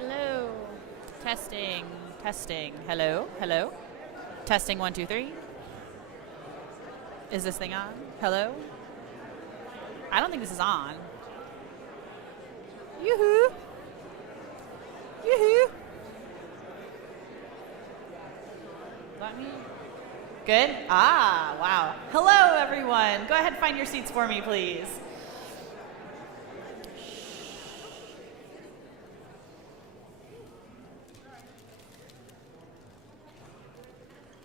Hello. Testing, testing. Hello, hello. Testing 1, 2, 3. Is this thing on? Hello? I don't think this is on. Yoo-hoo. Yoo-hoo. Let me. Good? Ah, wow. Hello, everyone. Go ahead and find your seats for me, please.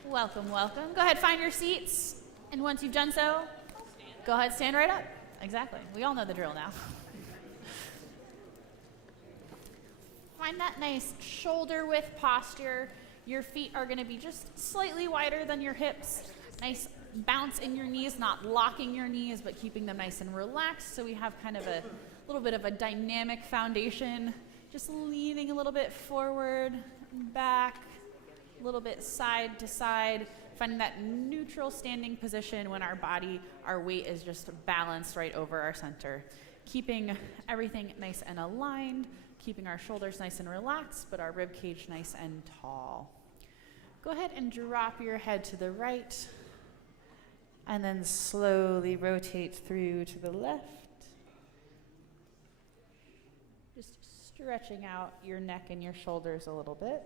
Welcome, welcome. Go ahead, find your seats. And once you've done so, go ahead, stand right up. Exactly. We all know the drill now. Find that nice shoulder width posture. Your feet are going to be just slightly wider than your hips. Nice bounce in your knees, not locking your knees, but keeping them nice and relaxed. So we have kind of a little bit of a dynamic foundation. Just leaning a little bit forward, back, a little bit side to side, finding that neutral standing position when our body, our weight is just balanced right over our center. Keeping everything nice and aligned, keeping our shoulders nice and relaxed, but our rib cage nice and tall. Go ahead and drop your head to the right, and then slowly rotate through to the left. Just stretching out your neck and your shoulders a little bit.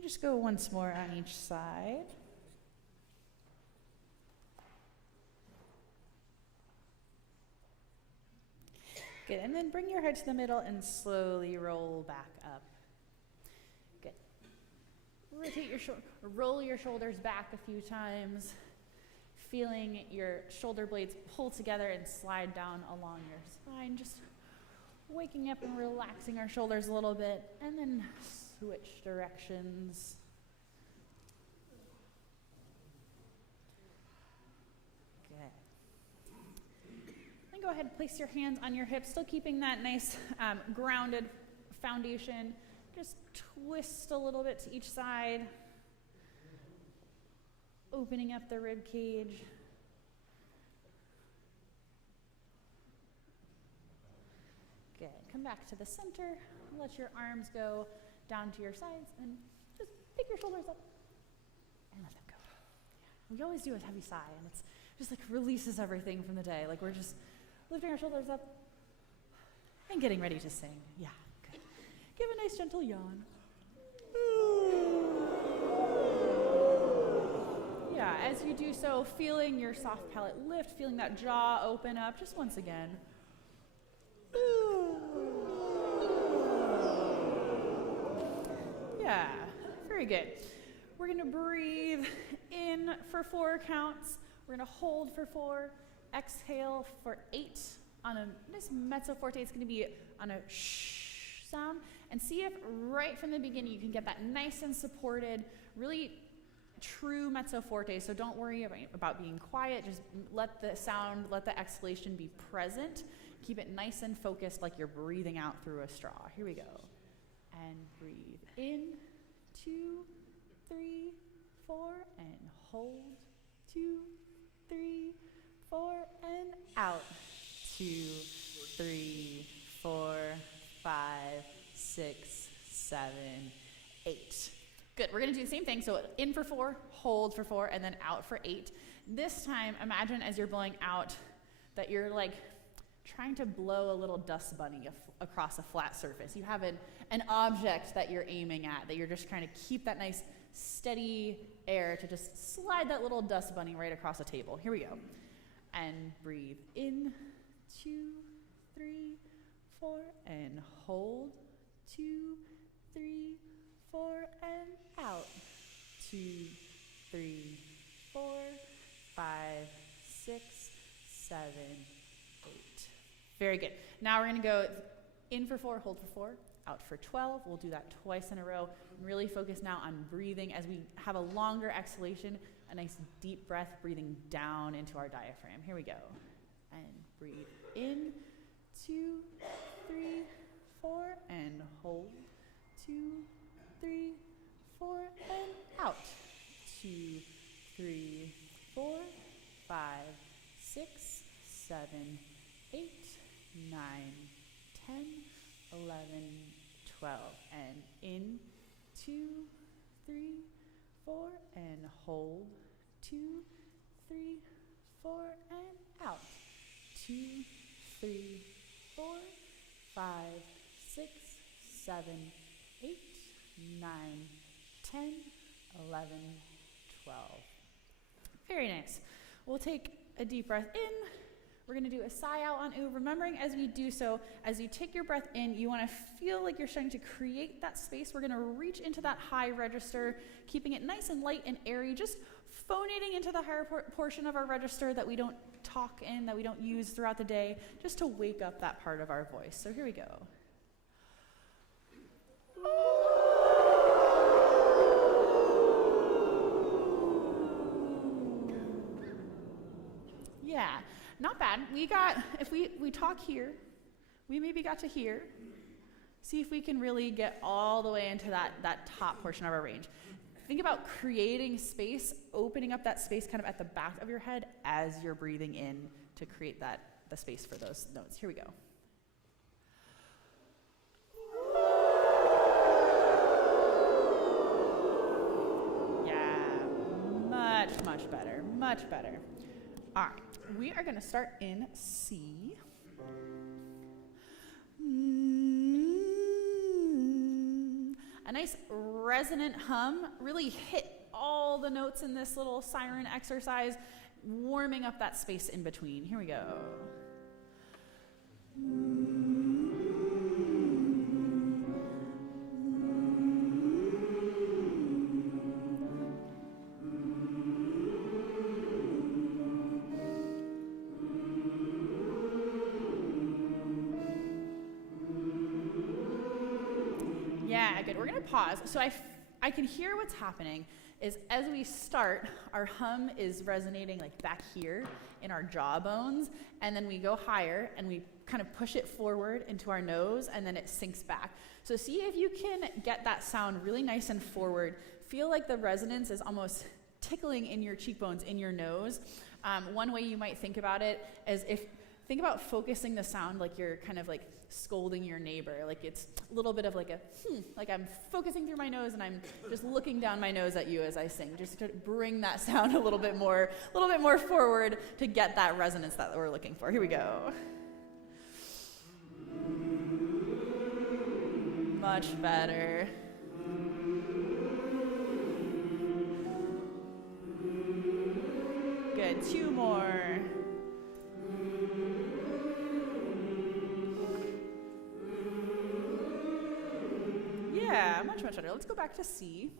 Just go once more on each side. Good, and then bring your head to the middle and slowly roll back up. Good. Rotate your roll your shoulders back a few times, feeling your shoulder blades pull together and slide down along your spine. Just waking up and relaxing our shoulders a little bit, and then switch directions. Good. Then go ahead and place your hands on your hips, still keeping that nice grounded foundation. Just twist a little bit to each side, opening up the rib cage. Good. Come back to the center. Let your arms go down to your sides and just pick your shoulders up and let them go. Yeah. We always do a heavy sigh, and it's just like releases everything from the day. Like we're just lifting our shoulders up and getting ready to sing. Yeah, good. Give a nice gentle yawn. Yeah, as you do so, feeling your soft palate lift, feeling that jaw open up, just once again. Yeah, very good. We're going to breathe in for 4 counts. We're going to hold for 4. Exhale for 8. On a nice mezzo forte, it's going to be on a shh sound. And see if right from the beginning you can get that nice and supported, really true mezzo forte. So don't worry about being quiet. Just let the sound, let the exhalation be present. Keep it nice and focused like you're breathing out through a straw. Here we go. And breathe in, 2, 3, 4, and hold, 2, 3, 4, and out, 2, 3, 4, 5, 6, 7, 8. Good, we're gonna do the same thing. So in for 4, hold for 4, and then out for 8. This time, imagine as you're blowing out that you're like trying to blow a little dust bunny across a flat surface. You have an object that you're aiming at, that you're just trying to keep that nice steady air to just slide that little dust bunny right across a table. Here we go. And breathe in, 2, 3, 4, and hold, 2, 3, 4, and out, 2, 3, 4, 5, 6, 7, 8. Very good. Now we're going to go in for 4, hold for 4, out for 12. We'll do that twice in a row. Really focus now on breathing as we have a longer exhalation, a nice deep breath, breathing down into our diaphragm. Here we go. And breathe in, 2, 3, 4, and hold, 2, 3, 4, and out, 2, 3, 4, 5, 6, 7, 8, 9, 10, 11, 12. And in, 2, 3, 4, and hold. 2, 3, 4, and out. 2, 3, 4, 5, 6, 7, 8, 9, 10, 11, 12. Very nice. We'll take a deep breath in. We're going to do a sigh out on ooh. Remembering as we do so, as you take your breath in, you want to feel like you're starting to create that space. We're going to reach into that high register, keeping it nice and light and airy, just phonating into the higher portion of our register that we don't talk in, that we don't use throughout the day, just to wake up that part of our voice. So here we go. Yeah, not bad. If we talk here, we maybe got to here. See if we can really get all the way into that top portion of our range. Think about creating space, opening up that space kind of at the back of your head as you're breathing in to create the space for those notes. Here we go. Yeah, much better, much better. All right. We are going to start in C. A nice resonant hum. Really hit all the notes in this little siren exercise, warming up that space in between. Here we go. Yeah, good. We're going to pause. So I can hear what's happening is as we start, our hum is resonating like back here in our jawbones, and then we go higher and we kind of push it forward into our nose, and then it sinks back. So see if you can get that sound really nice and forward. Feel like the resonance is almost tickling in your cheekbones, in your nose. One way you might think about it is think about focusing the sound like you're kind of like scolding your neighbor. Like it's a little bit of like like I'm focusing through my nose and I'm just looking down my nose at you as I sing, just to bring that sound a little bit more forward to get that resonance that we're looking for. Here we go. Much better. Good, 2 more. Yeah, much better. Let's go back to C.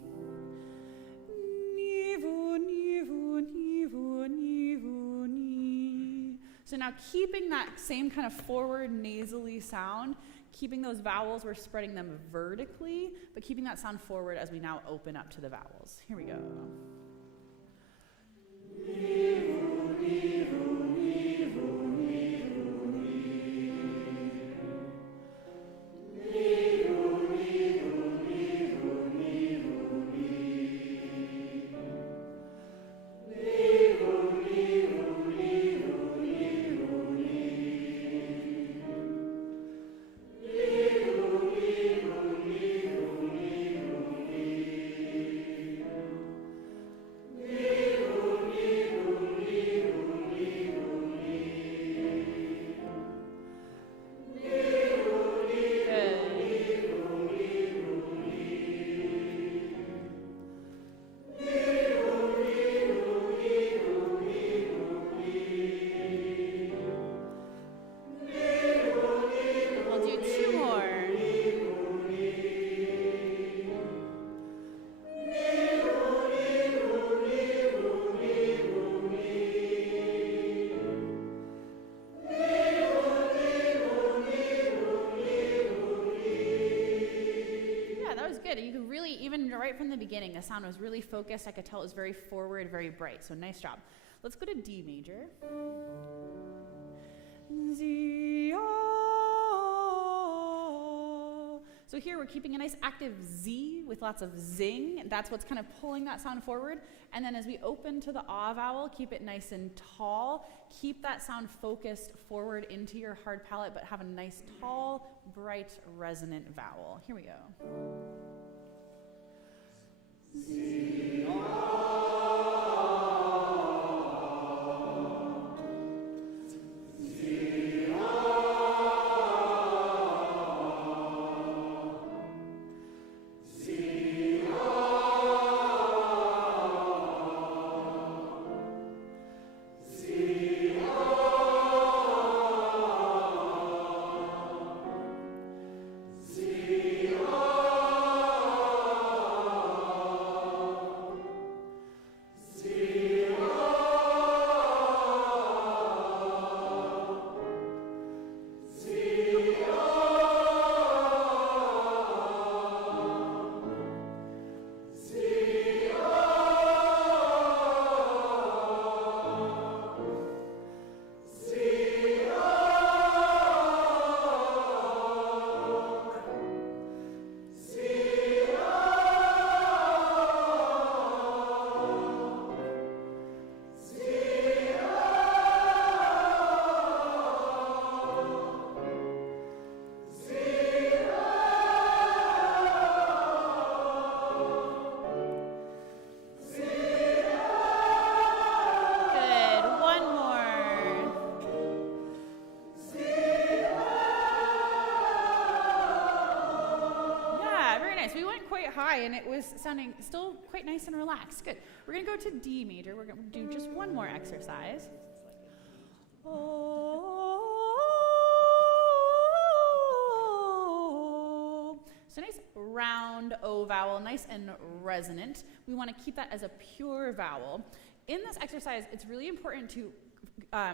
So now keeping that same kind of forward nasally sound, keeping those vowels, we're spreading them vertically, but keeping that sound forward as we now open up to the vowels. Here we go. Right from the beginning, the sound was really focused. I could tell it was very forward, very bright. So nice job. Let's go to D major. Z, O. So here we're keeping a nice active Z with lots of zing. That's what's kind of pulling that sound forward. And then as we open to the ah vowel, keep it nice and tall. Keep that sound focused forward into your hard palate, but have a nice, tall, bright, resonant vowel. Here we go. Z, and it was sounding still quite nice and relaxed. Good. We're going to go to D major. We're going to do just one more exercise. So nice round O vowel, nice and resonant. We want to keep that as a pure vowel. In this exercise, it's really important to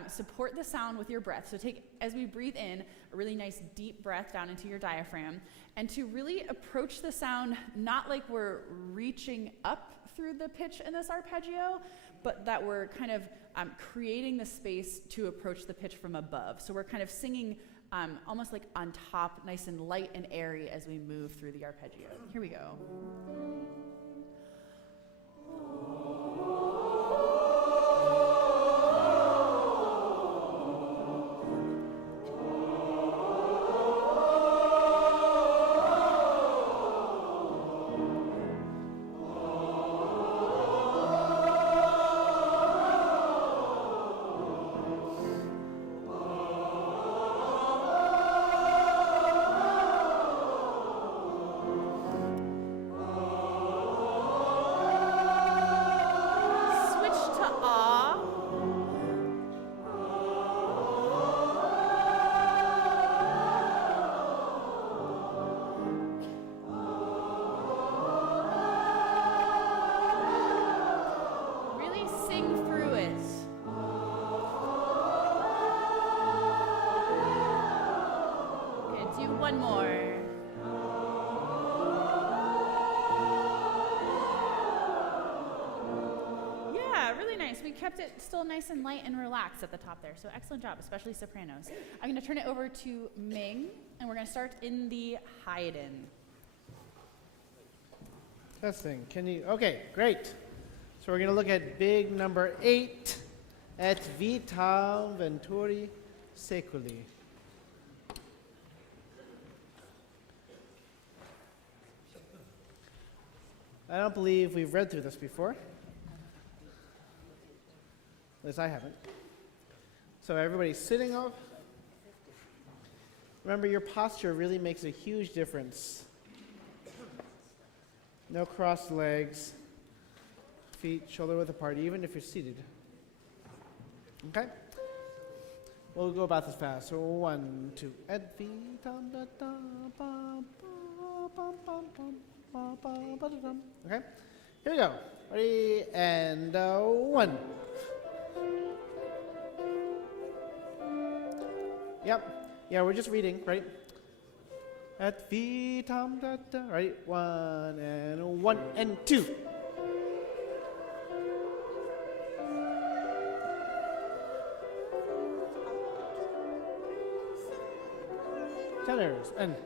support the sound with your breath. So take, as we breathe in, a really nice deep breath down into your diaphragm, and to really approach the sound not like we're reaching up through the pitch in this arpeggio, but that we're kind of creating the space to approach the pitch from above. So we're kind of singing almost like on top, nice and light and airy as we move through the arpeggio. Here we go. One more. Yeah, really nice. We kept it still nice and light and relaxed at the top there. So excellent job, especially sopranos. I'm going to turn it over to Ming, and we're going to start in the Haydn. Testing. Can you? Okay, great. So we're going to look at big number 8 et vitam venturi seculi. I don't believe we've read through this before. At least I haven't. So everybody's sitting up. Remember, your posture really makes a huge difference. No crossed legs, feet shoulder width apart, even if you're seated. Okay? We'll go about this fast. So 1, 2, et vitam da da ba ba bum bum bum. Okay, here we go. Ready, and 1. Yep. Yeah, we're just reading, right? Et vitam da da. Right, 1 and 2. Tenors and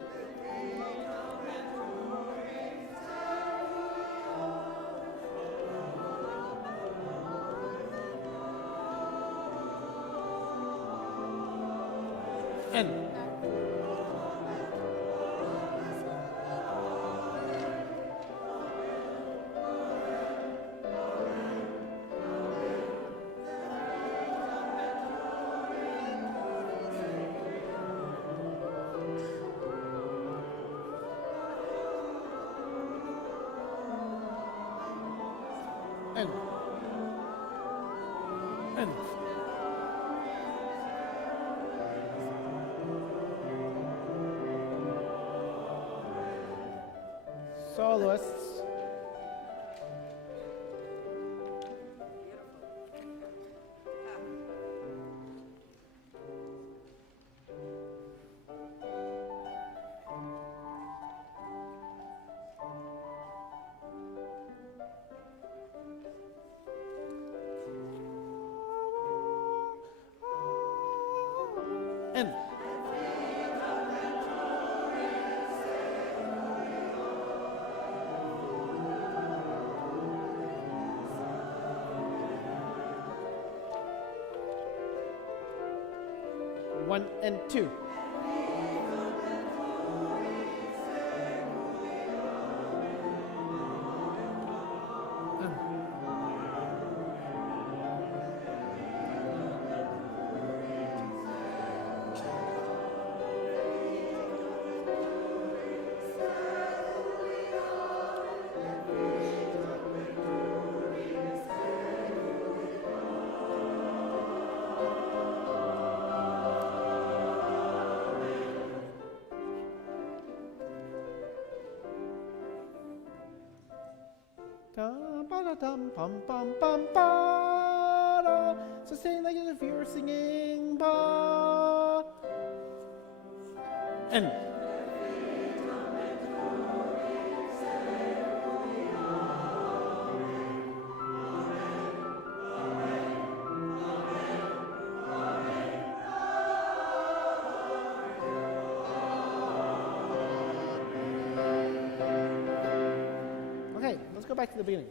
N. N. N. Soloists. N. One and two. Dum pum pum pum ba. So sing like as if you were singing ba. And okay, let's go back to the beginning.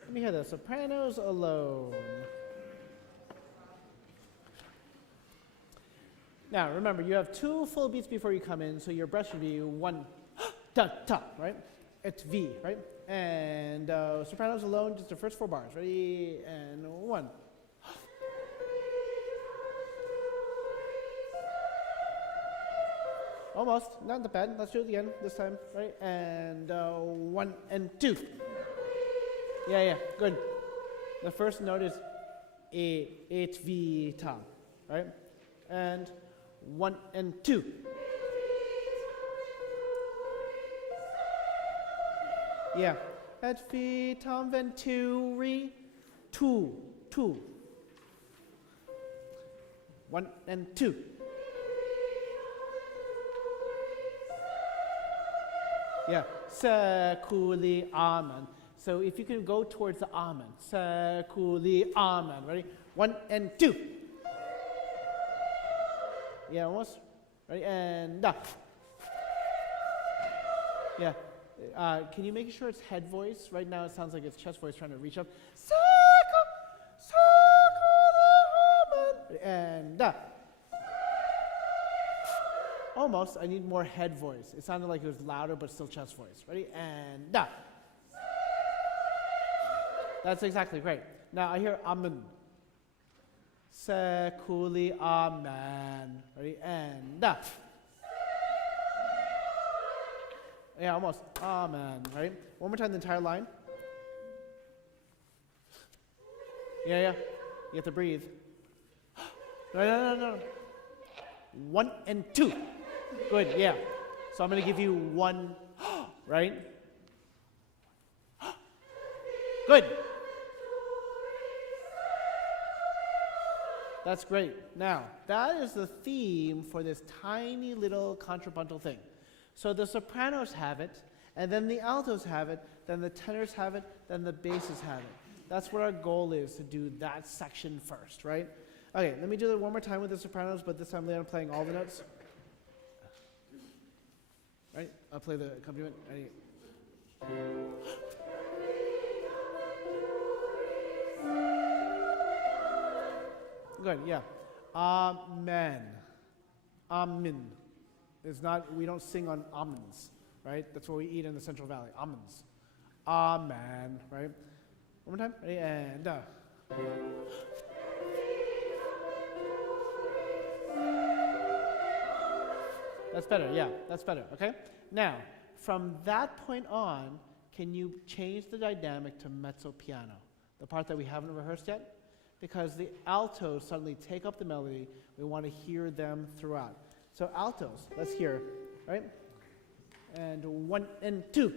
Let me hear the sopranos alone. Now, remember, you have 2 full beats before you come in, so your breath should be 1, da, ta, right? It's V, right? And sopranos alone, just the first 4 bars. Ready? And 1. Almost, not that bad. Let's do it again this time, right? And 1 and 2. Yeah, good. The first note is A, H, V, ta, right? And 1 and 2. Yeah. Et vitam venturi, 2, 2. 1 and 2. Yeah. Seculi amen. So if you can go towards the amen. Seculi amen. Ready? 1 and 2. Yeah, almost. Ready? And da. Yeah. Can you make sure it's head voice? Right now it sounds like it's chest voice trying to reach up. Seculi amen. And da. Almost. I need more head voice. It sounded like it was louder, but still chest voice. Ready? And da. That's exactly great. Now I hear amen. Seculi amen. Ready? And da. Yeah, almost. Amen. Right? One more time, the entire line. Yeah. You have to breathe. No. 1 and 2. Good, yeah. So I'm going to give you 1, right? Good. That's great. Now, that is the theme for this tiny little contrapuntal thing. So the sopranos have it, and then the altos have it, then the tenors have it, then the basses have it. That's what our goal is, to do that section first, right? Okay, let me do it one more time with the sopranos, but this time I'm playing all the notes. Right? I'll play the accompaniment. Ready? Good, yeah. Amen. Amen. It's not, we don't sing on almonds, right? That's what we eat in the Central Valley, almonds. Amen, right? One more time, ready, and That's better, yeah, that's better, okay? Now, from that point on, can you change the dynamic to mezzo piano, the part that we haven't rehearsed yet? Because the altos suddenly take up the melody, we want to hear them throughout. So altos, let's hear, right? And 1 and 2.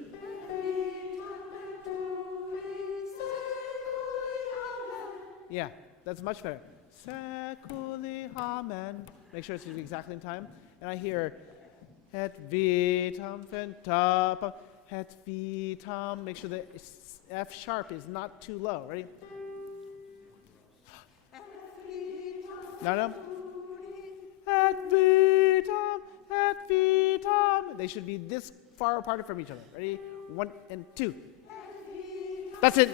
Yeah, that's much better. Seculi amen. Make sure it's exactly in time. And I hear et vitam ventapa, et vitam. Make sure the F sharp is not too low. Ready? No. Et vitam, et vitam. They should be this far apart from each other. Ready? 1 and 2. That's it.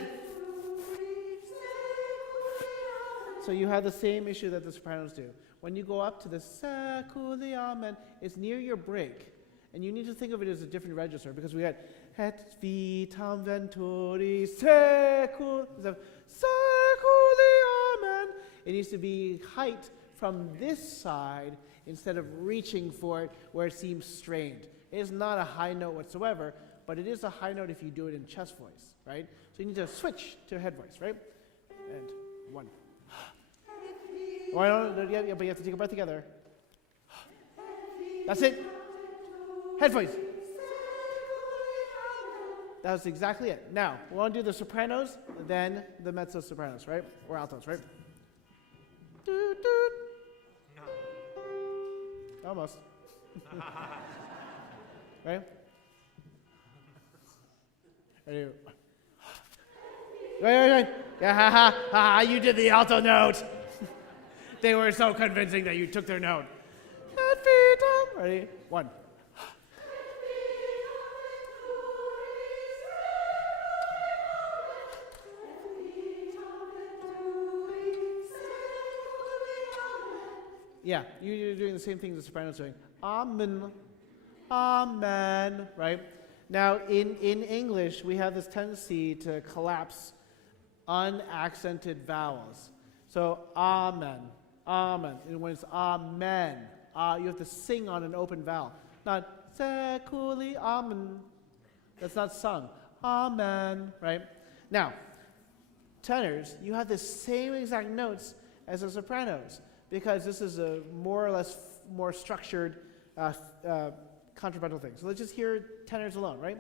So you have the same issue that the sopranos do. When you go up to the seculi amen, it's near your break. And you need to think of it as a different register because we had et vitam venturi seculi amen. It needs to be height from this side instead of reaching for it where it seems strained. It is not a high note whatsoever, but it is a high note if you do it in chest voice, right? So you need to switch to head voice, right? And 1. Why don't, yeah, but you have to take a breath together. That's it. Head voice. That's exactly it. Now, we want to do the sopranos, then the mezzo sopranos, right? Or altos, right? Doot, doot. Almost. Right? Ready? Right. Yeah, ha, you did the alto note. They were so convincing that you took their note. Ready? 1. Yeah, you're doing the same thing the soprano's doing. Amen. Amen. Right? Now, in English, we have this tendency to collapse unaccented vowels. So, amen. Amen. And when it's amen, you have to sing on an open vowel. Not seculi amen. That's not sung. Amen, right? Now, tenors, you have the same exact notes as the sopranos because this is a more or less more structured contrapuntal thing. So let's just hear tenors alone, right?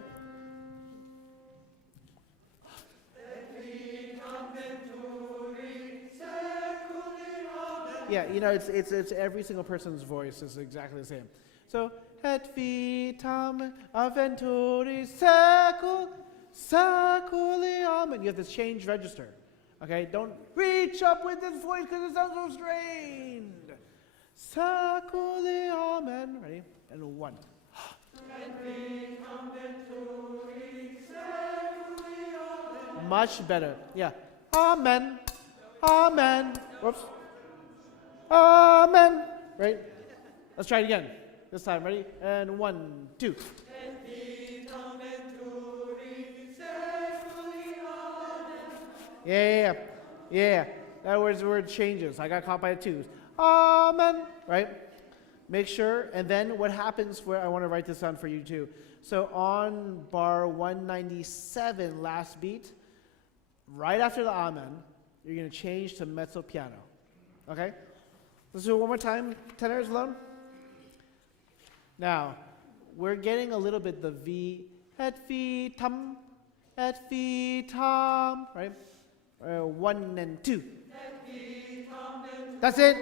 Yeah, you know, it's every single person's voice is exactly the same. So, et vitam aventuri seculi amen. You have to change register. Okay, don't reach up with this voice because it sounds so strained. Seculi amen. Ready? And 1. Much better. Yeah. Amen. Amen. Whoops. Amen. Right? Let's try it again. This time, ready? And 1, 2. Yeah. That word changes. I got caught by a 2. Amen. Right? Make sure. And then what happens where I want to write this down for you too. So on bar 197, last beat, right after the amen, you're going to change to mezzo piano. Okay? Let's do it one more time. Tenors alone. Now, we're getting a little bit the V, et vitam, right? 1 and 2. That's it.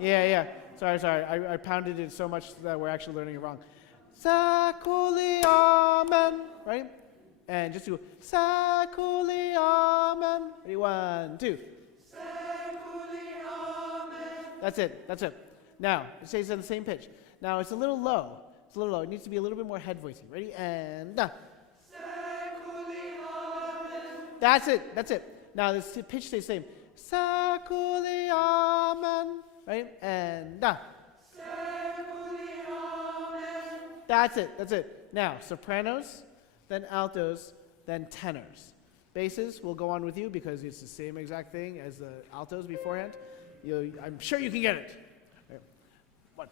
Yeah. Sorry. I pounded it so much that we're actually learning it wrong. Seculi amen, right? And just do seculi amen. Ready? 1, 2. That's it. Now, it stays on the same pitch. Now, it's a little low. It needs to be a little bit more head voicey. Ready? And That's it. Now this pitch stays the same. Sekuliamen, right? And da. That's it. Now, sopranos, then altos, then tenors. Basses will go on with you because it's the same exact thing as the altos beforehand. I'm sure you can get it. Right. One.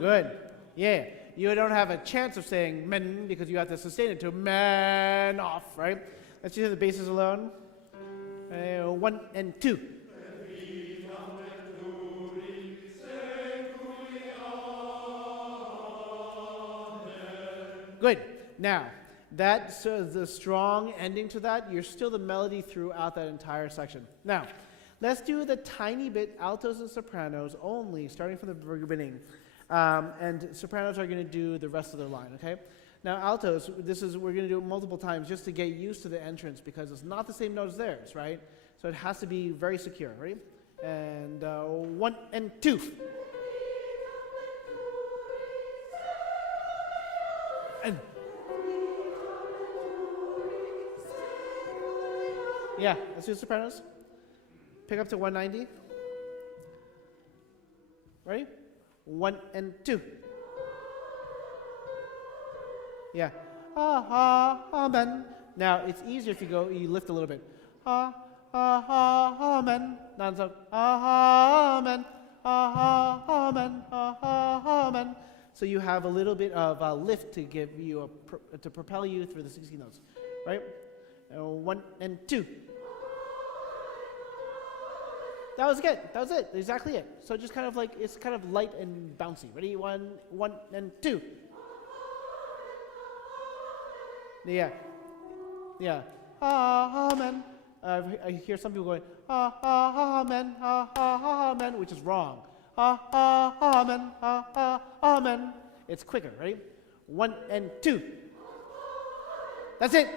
Good. Yeah. You don't have a chance of saying men because you have to sustain it to man off, right? Let's just do the basses alone. 1 and 2. Good. Now, that's the strong ending to that. You're still the melody throughout that entire section. Now, let's do the tiny bit altos and sopranos only, starting from the beginning. And sopranos are going to do the rest of their line, okay? Now altos, we're going to do it multiple times just to get used to the entrance because it's not the same note as theirs, right? So it has to be very secure, ready? And 1 and 2. And yeah, let's do sopranos. Pick up to 190. Ready? 1 and 2. Yeah. Amen. Now it's easier if you lift a little bit. Amen. Non-stop. Amen. Amen. Amen. So you have a little bit of a lift to give you to propel you through the 16 notes, right? 1 and 2. That was good. That was it. Exactly it. So just kind of like, it's kind of light and bouncy. Ready? 1 and 2. Yeah. Yeah. Amen. I hear some people going, amen, amen, which is wrong. Amen, amen. It's quicker. Ready? 1 and 2. That's it.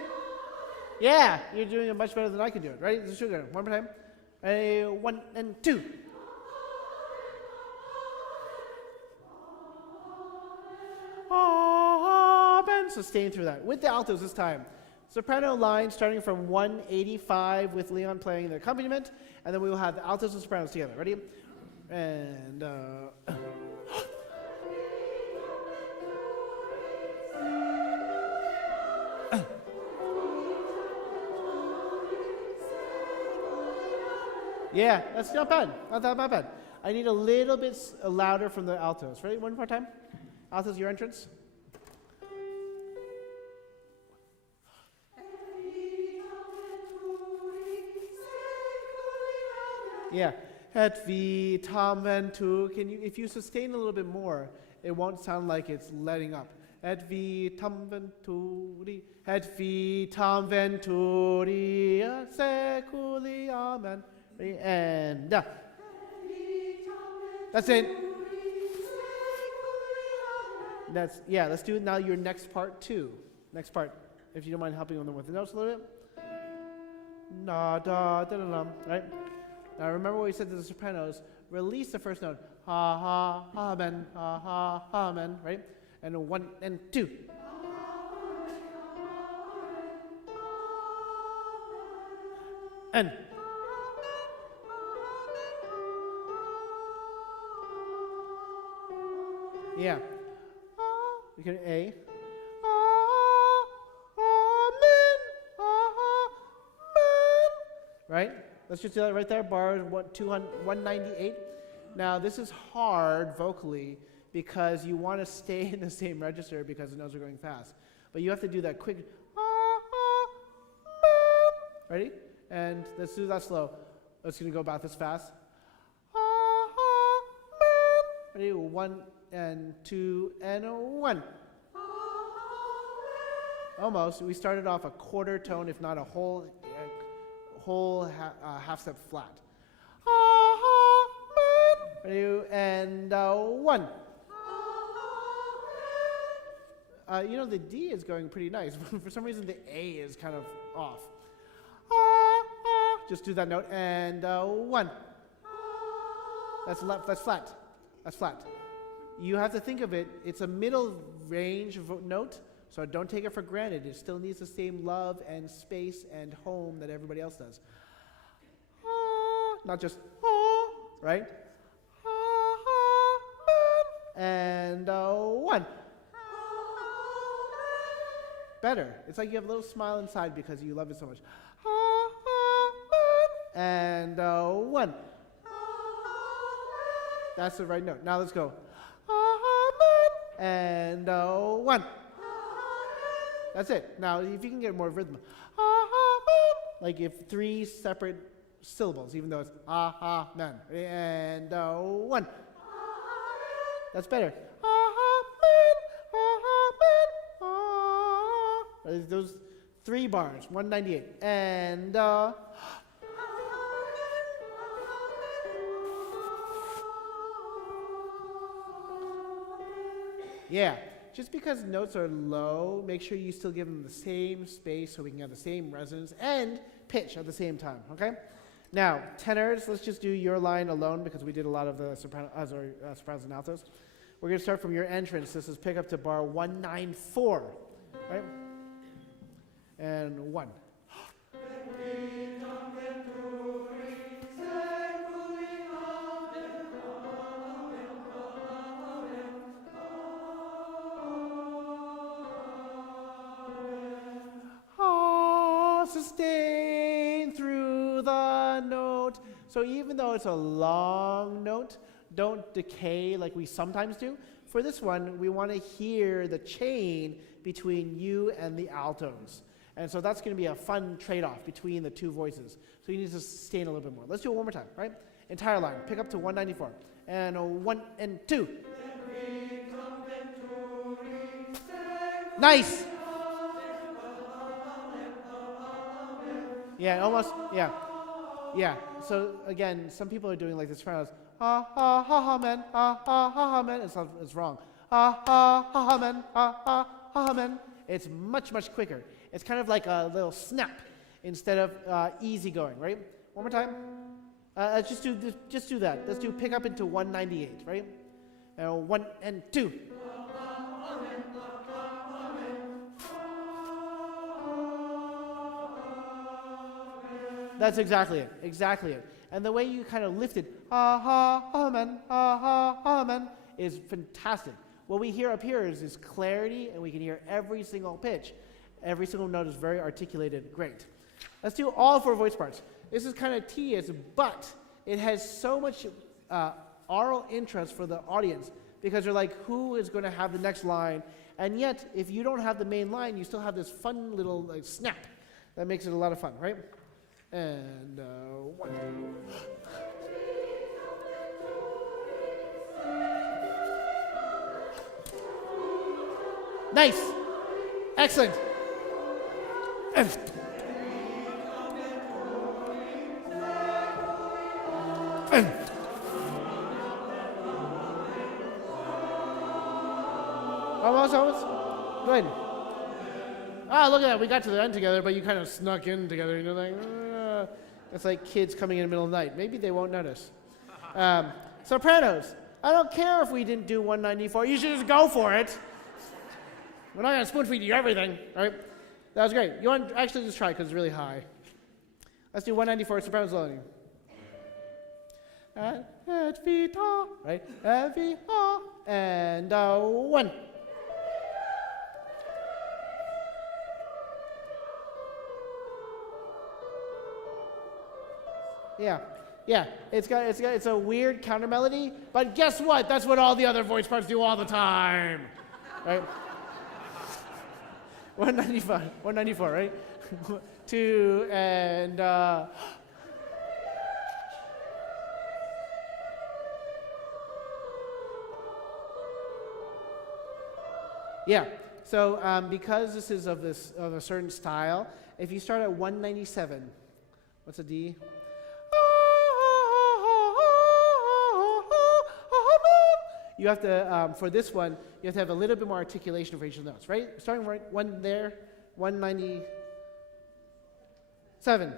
Yeah, you're doing it much better than I can do it. Ready? Let's do it. One more time. 1 and 2. Amen. Sustain through that. With the altos this time. Soprano line starting from 185 with Leon playing the accompaniment, and then we will have the altos and sopranos together. Ready? And yeah, that's not bad. Not that bad. I need a little bit louder from the altos. Ready? One more time. Altos, your entrance. Yeah. Et vitam ventu. If you sustain a little bit more, it won't sound like it's letting up. Et vitam venturi. Et vitam venturi. Seculi. Amen. And that's it. Let's do now your next part too. Next part, if you don't mind helping them with the notes a little bit. Na da da da da. Right. Now remember what we said to the sopranos. Release the first note. Ha ha amen. Ha ha amen. Right. And 1 and 2. And yeah. We can A. Amen. Amen. Right? Let's just do that right there. Bar 198. Now this is hard vocally because you want to stay in the same register because the notes are going fast. But you have to do that quick. Ready? And let's do that slow. It's going to go about this fast. Ready? 1 and 2 and 1. Almost. We started off a quarter tone, if not a whole half step flat. Ready? And 1. the D is going pretty nice. For some reason, the A is kind of off. Just do that note, and 1. That's flat. That's flat. You have to think of it, it's a middle range note, so don't take it for granted. It still needs the same love and space and home that everybody else does. Not just, right? And 1. Better. It's like you have a little smile inside because you love it so much. And 1. That's the right note. Now let's go. And 1. That's it. Now if you can get more rhythm. Like if 3 separate syllables, even though it's man. And 1. That's better. Those 3 bars, 198. And yeah, just because notes are low, make sure you still give them the same space so we can have the same resonance and pitch at the same time, okay? Now, tenors, let's just do your line alone because we did a lot of the sopranos and altos. We're going to start from your entrance. This is pick up to bar 194, right? And 1. Sustain through the note. So even though it's a long note, don't decay like we sometimes do. For this one, we want to hear the chain between you and the altos. And so that's going to be a fun trade-off between the 2 voices. So you need to sustain a little bit more. Let's do it one more time, right? Entire line. Pick up to 194. And 1 and 2. Nice! Yeah, almost, yeah. Yeah, so again, some people are doing like this sopranos. Ha ha ha ha man, ha ha ha ha man. It's wrong. Ha ha ha ha man, ha ha ha ha man. It's much, much quicker. It's kind of like a little snap instead of easy going, right? One more time. Just do that. Let's do pick up into 198, right? 1 and 2. That's exactly it. Exactly it. And the way you kind of lift it, amen, amen, is fantastic. What we hear up here is clarity, and we can hear every single pitch. Every single note is very articulated. Great. Let's do all 4 voice parts. This is kind of tedious, but it has so much oral interest for the audience because they're like, who is going to have the next line? And yet, if you don't have the main line, you still have this fun little snap that makes it a lot of fun, right? And 1. Nice. Excellent. Almost. Good. Ah, look at that. We got to the end together, but you kind of snuck in together. It's like kids coming in the middle of the night. Maybe they won't notice. Sopranos. I don't care if we didn't do 194. You should just go for it. We're not going to spoon feed you everything, right? That was great. You want to actually just try because it's really high. Let's do 194 sopranos loading. Et vita, right? Et vita, and 1. Yeah. It's a weird counter melody, but guess what? That's what all the other voice parts do all the time, right? 194, right? 2 and yeah. So because this is of a certain style, if you start at 197, what's a D? you have to, for this one, you have to have a little bit more articulation for each of the notes, right? Starting right, one there, 197,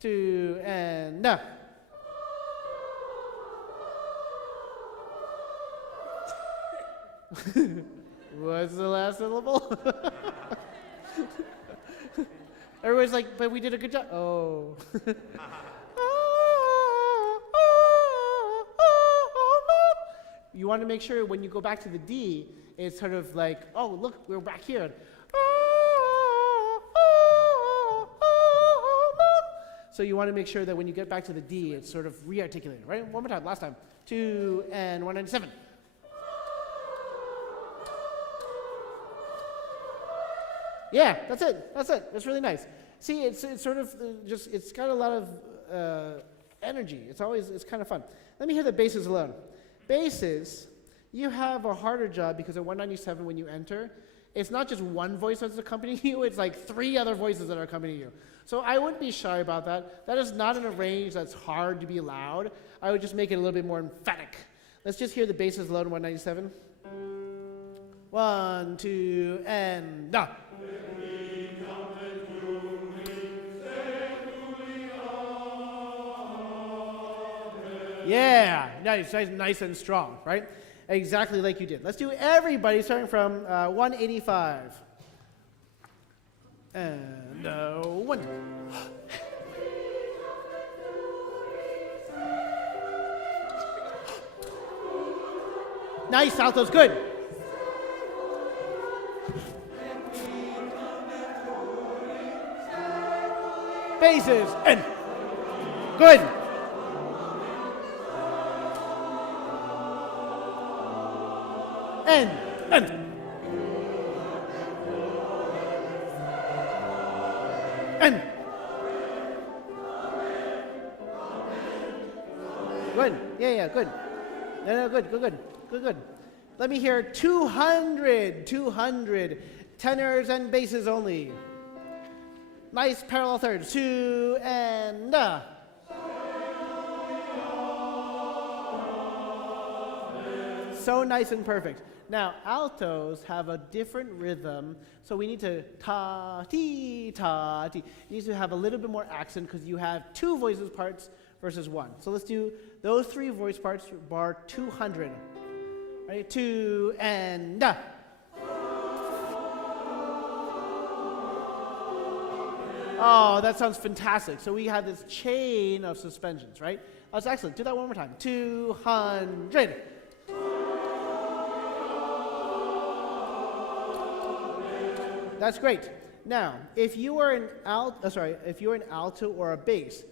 2, and no. What's the last syllable? Everybody's like, but we did a good job. Oh. You want to make sure when you go back to the D, it's sort of like, oh, look, we're back here. So you want to make sure that when you get back to the D, it's sort of re-articulated, right? One more time, last time. 2 and 197. Yeah, that's it. That's it. It's really nice. See, it's sort of it's got a lot of energy. It's kind of fun. Let me hear the basses alone. Basses, you have a harder job because at 197 when you enter, it's not just one voice that's accompanying you, it's like 3 other voices that are accompanying you. So I wouldn't be shy about that. That is not in a range that's hard to be loud. I would just make it a little bit more emphatic. Let's just hear the basses alone at 197. 1, 2, and da. Yeah, nice and strong, right? Exactly like you did. Let's do everybody starting from 185. And 1. Nice, altos, good. Basses, and good. And good. Yeah, good. No, good. Let me hear 200 tenors and basses only. Nice parallel thirds. 2 and So nice and perfect. Now, altos have a different rhythm, so we need to ta-ti. It needs to have a little bit more accent because you have 2 voices parts versus 1. So let's do those 3 voice parts bar 200. Ready? 2 and Oh, that sounds fantastic. So we have this chain of suspensions, right? That's excellent. Do that one more time. 200. That's great. Now, if you are an alto or a bass,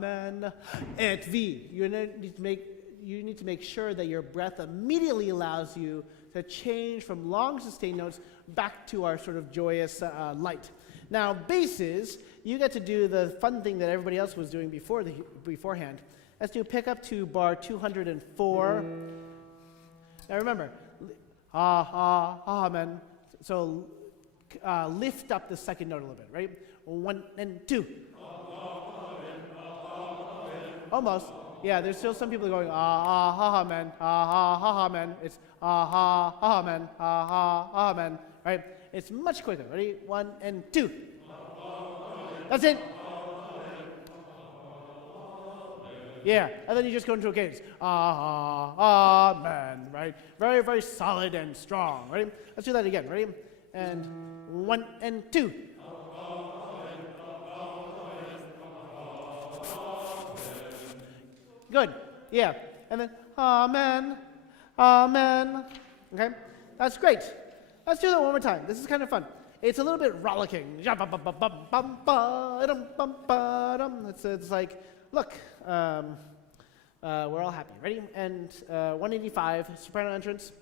men, et V, you need to make sure that your breath immediately allows you to change from long sustained notes back to our sort of joyous light. Now, basses, you get to do the fun thing that everybody else was doing beforehand. Let's do pick up to bar 204. Now remember, men. So lift up the second note a little bit, right? 1 and 2. Almost. Yeah, there's still some people going, man, man. It's man, right? It's much quicker. Ready? 1 and 2. That's it. Yeah, and then you just go into a cadence. Man, right? Very, very solid and strong, right? Let's do that again, ready? And 1 and 2. Good, yeah. And then, amen, amen. Okay, that's great. Let's do that one more time. This is kind of fun. It's a little bit rollicking. It's like, look, we're all happy. Ready? And 185, soprano entrance.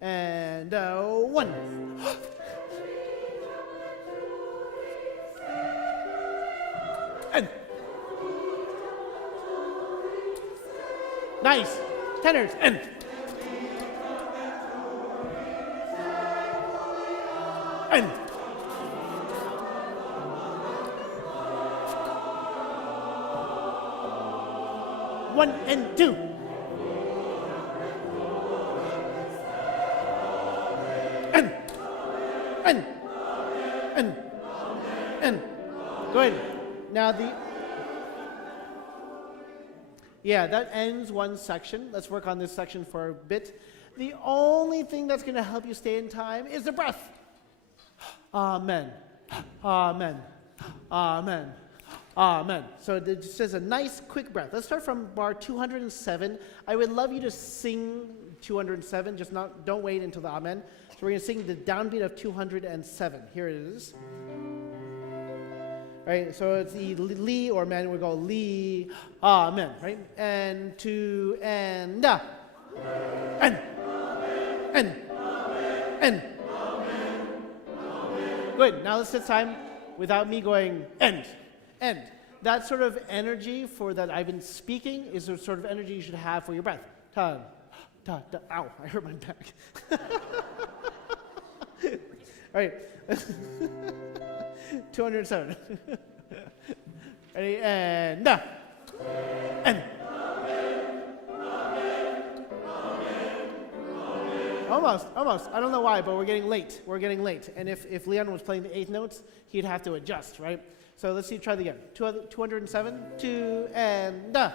And 1. And. Nice. Tenors. And. And. One and 2. Now that ends one section. Let's work on this section for a bit. The only thing that's going to help you stay in time is the breath. Amen. Amen. Amen. Amen. So it just says a nice quick breath. Let's start from bar 207. I would love you to sing 207, just don't wait until the amen. So we're going to sing the downbeat of 207. Here it is. Right, so it's the li or men, we go li, amen, right? And to, and, and, and. Good, now let's take time without me going end. That sort of energy for that I've been speaking is the sort of energy you should have for your breath. Ta, ta, ta, ow, I hurt my back. All right. 207. Ready, and. Almost. I don't know why, but we're getting late. And if Leon was playing the 8th notes, he'd have to adjust, right? So let's see, try it again. 207, 2, and. Not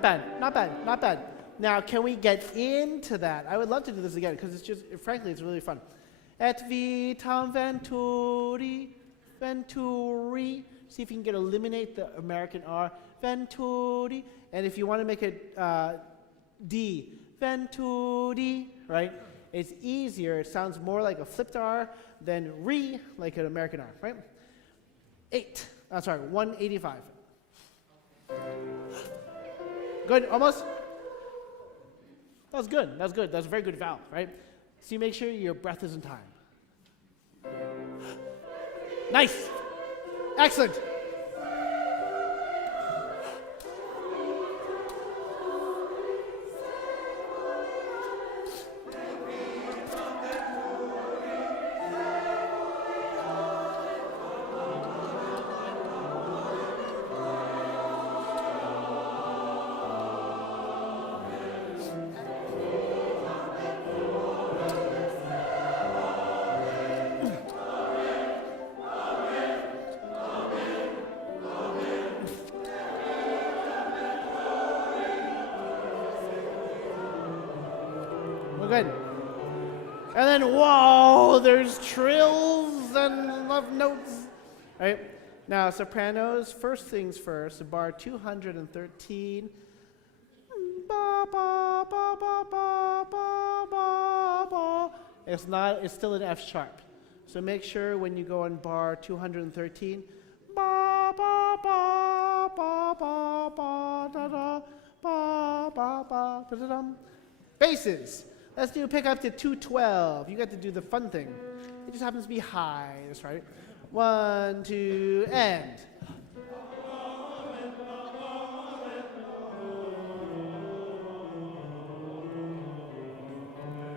bad. Now, can we get into that? I would love to do this again, because it's just, frankly, it's really fun. Et vitam venturi. See if you can eliminate the American R. Venturi. And if you want to make it D, venturi, right? It's easier. It sounds more like a flipped R than re, like an American R, right? 185. Good, almost? That's good. That's a very good valve, right? So you make sure your breath is in time. Nice. Excellent. Good. And then, whoa, there's trills and love notes. All right. Now, sopranos, first things first, bar 213. Ba, ba, ba, ba, ba, ba, ba, ba. It's still an F sharp. So make sure when you go on bar 213, ba, ba, ba, ba, ba, ba, da, da, ba, ba, ba, da, da, dum. Basses. Let's do pick up to 212. You got to do the fun thing. It just happens to be high. That's right. 1, 2, and.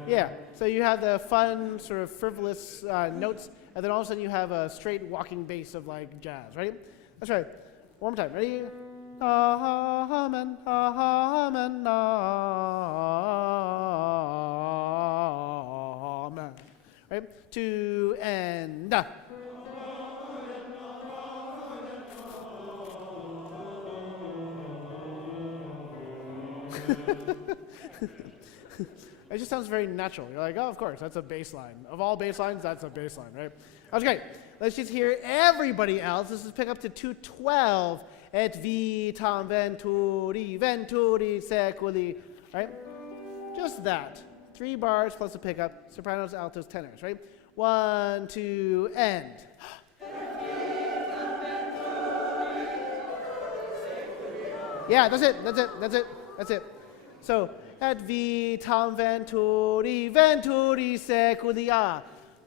Yeah. So you have the fun, sort of frivolous notes, and then all of a sudden you have a straight walking bass of like jazz. Ready? That's right. One more time. Ready? Amen, amen, amen. Right? 2 and. It just sounds very natural. You're like, oh, of course, that's a bass line. Of all bass lines, that's a bass line, right? That's great. Let's just hear everybody else. This is pick up to 212. Et vitam venturi seculi, right? Just that. 3 bars plus a pickup, sopranos, altos, tenors, right? 1, 2, and. Yeah, that's it. So, et vitam venturi seculia.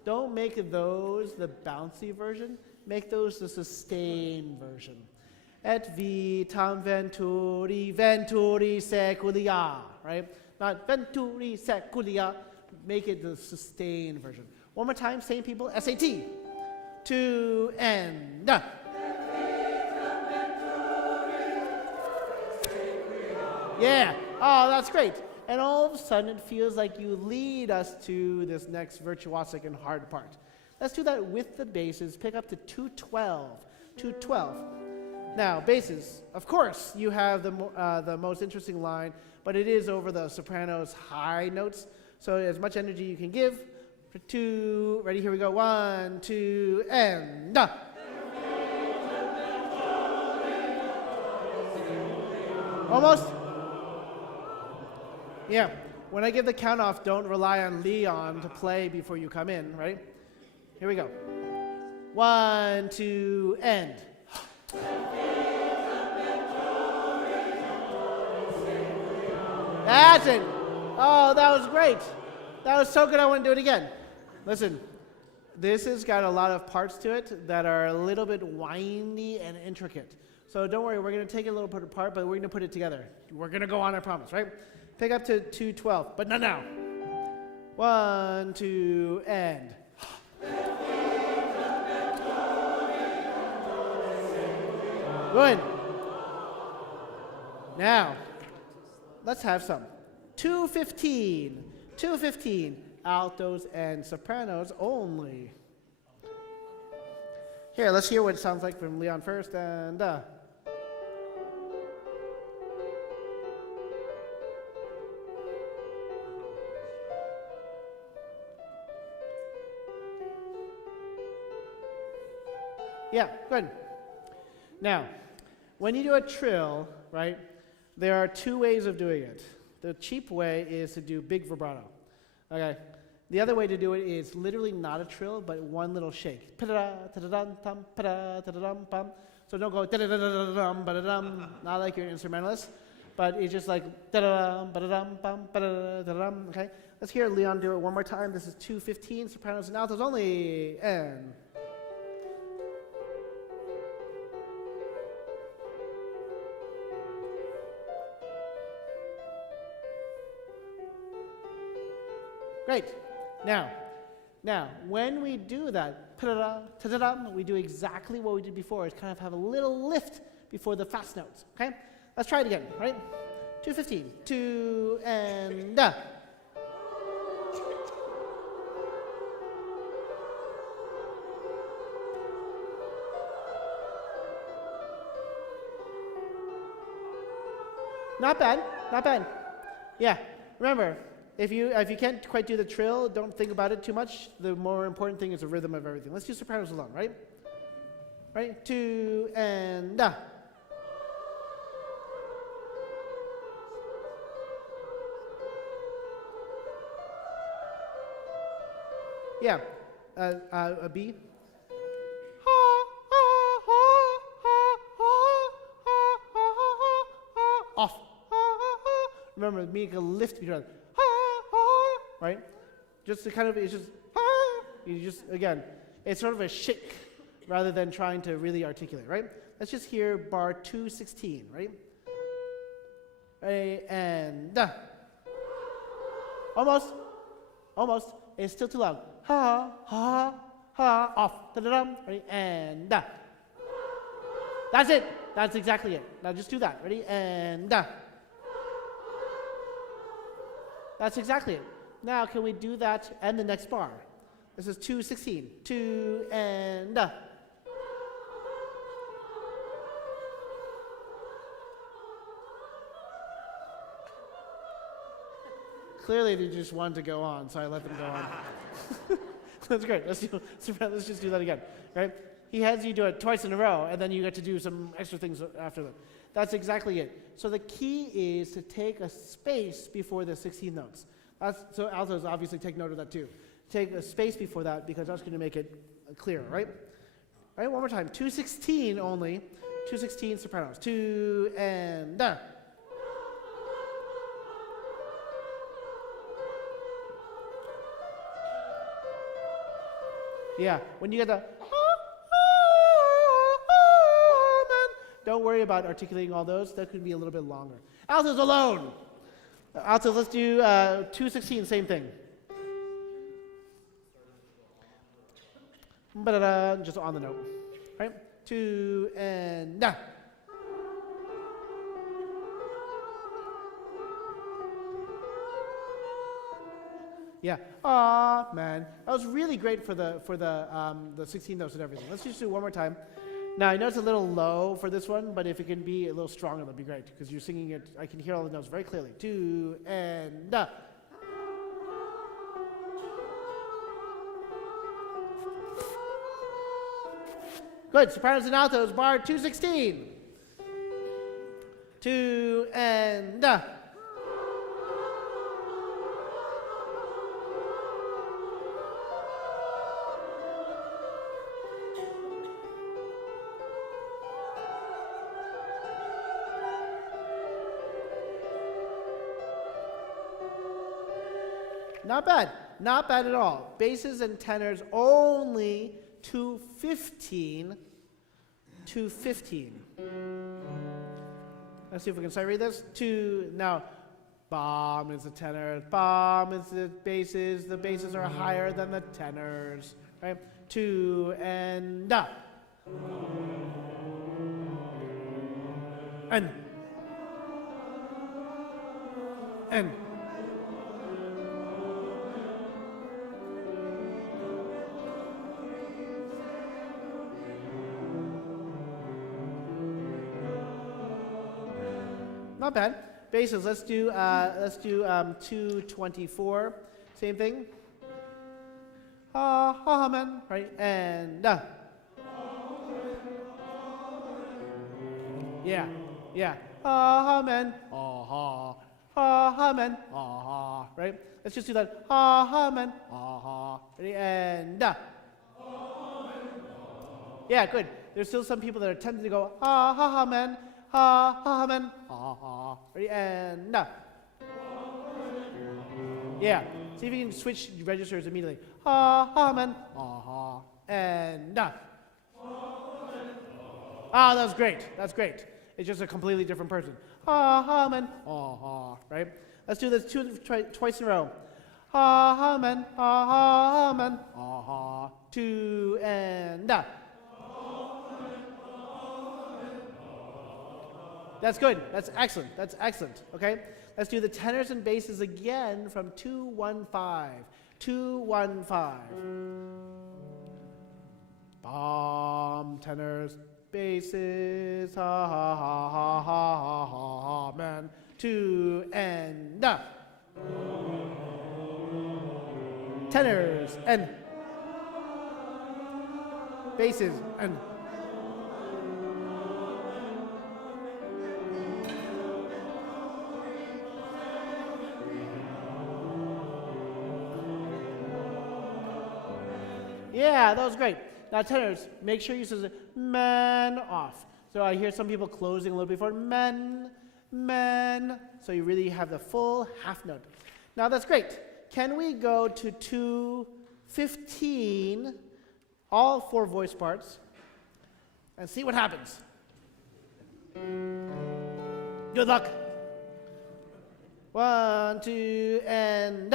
Don't make those the bouncy version. Make those the sustained version. Et vitam venturi seculia, right? Not venturi seculia. Make it the sustained version. One more time, same people, SAT. 2 and. Yeah. Oh, that's great. And all of a sudden, it feels like you lead us to this next virtuosic and hard part. Let's do that with the basses. Pick up to 212. 212. Now, basses, of course, you have the most interesting line, but it is over the soprano's high notes. So as much energy you can give. For 2, ready, here we go. 1, 2, and Almost. Yeah. When I give the count off, don't rely on Leon to play before you come in, right? Here we go. 1, 2, and. That's it. Oh, that was great. That was so good, I want to do it again. Listen, this has got a lot of parts to it that are a little bit windy and intricate. So don't worry, we're going to take it a little bit apart, but we're going to put it together. We're going to go on, I promise, right? Pick up to 212, but not now. 1, 2, and. Good. Now, let's have some. 215. 215. Altos and sopranos only. Here, let's hear what it sounds like from Leon first, and yeah, good. Now, when you do a trill, right, there are 2 ways of doing it. The cheap way is to do big vibrato. Okay. The other way to do it is literally not a trill, but one little shake. So don't go da-da-da-da-da-dum, ba-da-dum, not like you're an instrumentalist, but it's just like da-da-dum, ba-da-dum, bum, ba-da-da-da-dum, okay? Let's hear Leon do it one more time. This is 215, sopranos and altos only, and. Great. Now, when we do that, we do exactly what we did before. It's kind of have a little lift before the fast notes, okay? Let's try it again, right? 215, 2, and Not bad, not bad. Yeah, remember, if you can't quite do the trill, don't think about it too much. The more important thing is the rhythm of everything. Let's do sopranos alone, right? Right? 2, and Yeah, a B. Off. Remember, make a lift between. Right? Just to kind of, it's just, you just, again, it's sort of a shake rather than trying to really articulate, right? Let's just hear bar 216, right? A, and Almost. It's still too loud. Ha, ha, ha, off, da-da-dum, ready, and That's it. That's exactly it. Now just do that, ready, and That's exactly it. Now, can we do that and the next bar? This is 216. 2, and Clearly, they just wanted to go on, so I let them go on. That's great. Let's just do that again, right? He has you do it twice in a row, and then you get to do some extra things after that. That's exactly it. So the key is to take a space before the 16 notes. So altos obviously take note of that too. Take a space before that because that's going to make it clear, right? All right, one more time. 216 only. 216 sopranos. 2, and Yeah, when you get the don't worry about articulating all those. That could be a little bit longer. Altos alone. Altos, let's do 216, same thing. Ba-da-da, just on the note. Right? 2, and Yeah. Amen. That was really great for the 16 notes and everything. Let's just do it one more time. Now, I know it's a little low for this one, but if it can be a little stronger, that'd be great, because you're singing it, I can hear all the notes very clearly. 2 and Good. Sopranos and altos, bar 216. 2 and Not bad. Not bad at all. Basses and tenors only 215. 215. Let's see if we can start read this. 2 now. Bomb is the tenor. Bomb is the basses. The basses are higher than the tenors. Right? 2 and and not bad. Basses. Let's do 224. Same thing. Amen. Right, and yeah. Amen. Amen. Right. Let's just do that. Amen. Ready, and yeah, good. There's still some people that are tempted to go amen. Amen. Ready, and yeah. See if you can switch registers immediately. Amen. And that was great. That's great. It's just a completely different person. Amen. Right? Let's do this twice in a row. Amen. Amen. 2 and That's good. That's excellent. That's excellent. Okay? Let's do the tenors and basses again from 215. 215. Bomb, tenors, basses, ha ha ha ha ha ha ha, man. 2 and tenors and basses and yeah, that was great. Now tenors, make sure you say man off. So I hear some people closing a little before men. So you really have the full half note. Now that's great. Can we go to 215, all 4 voice parts, and see what happens? Good luck. 1, 2, and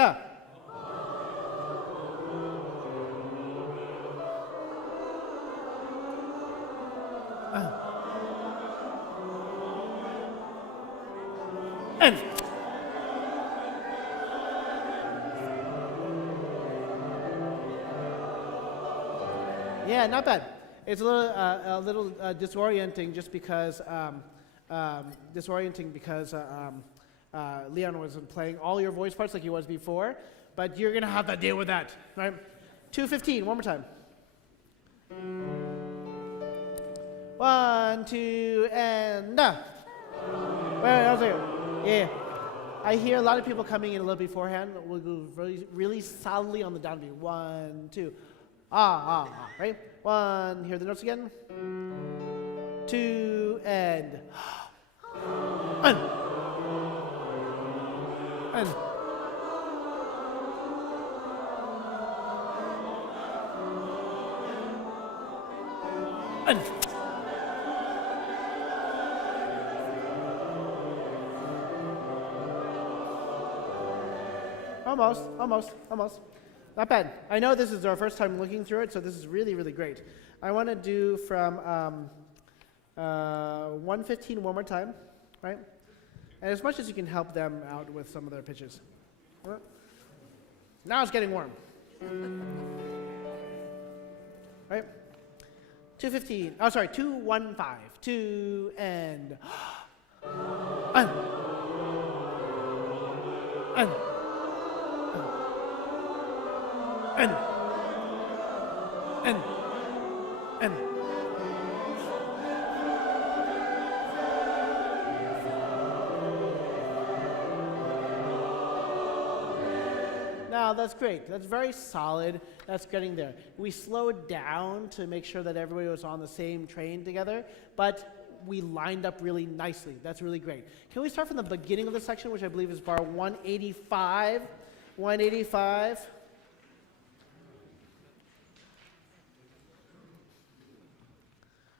and yeah, not bad. It's a little disorienting just because Leon wasn't playing all your voice parts like he was before, but you're gonna have to deal with that, right? 215, one more time. 1, 2, and wait, I'll say it. Yeah. I hear a lot of people coming in a little beforehand. We'll go really solidly on the downbeat. 1, 2. Right? 1, hear the notes again. 2, and and Almost. Not bad. I know this is our first time looking through it, so this is really, really great. I want to do from 115 one more time, right? And as much as you can help them out with some of their pitches. Now it's getting warm. Right? 215. Oh, sorry, 215. 2 and. And. And. And. And. And. Now that's great. That's very solid. That's getting there. We slowed down to make sure that everybody was on the same train together, but we lined up really nicely. That's really great. Can we start from the beginning of the section, which I believe is bar 185? 185.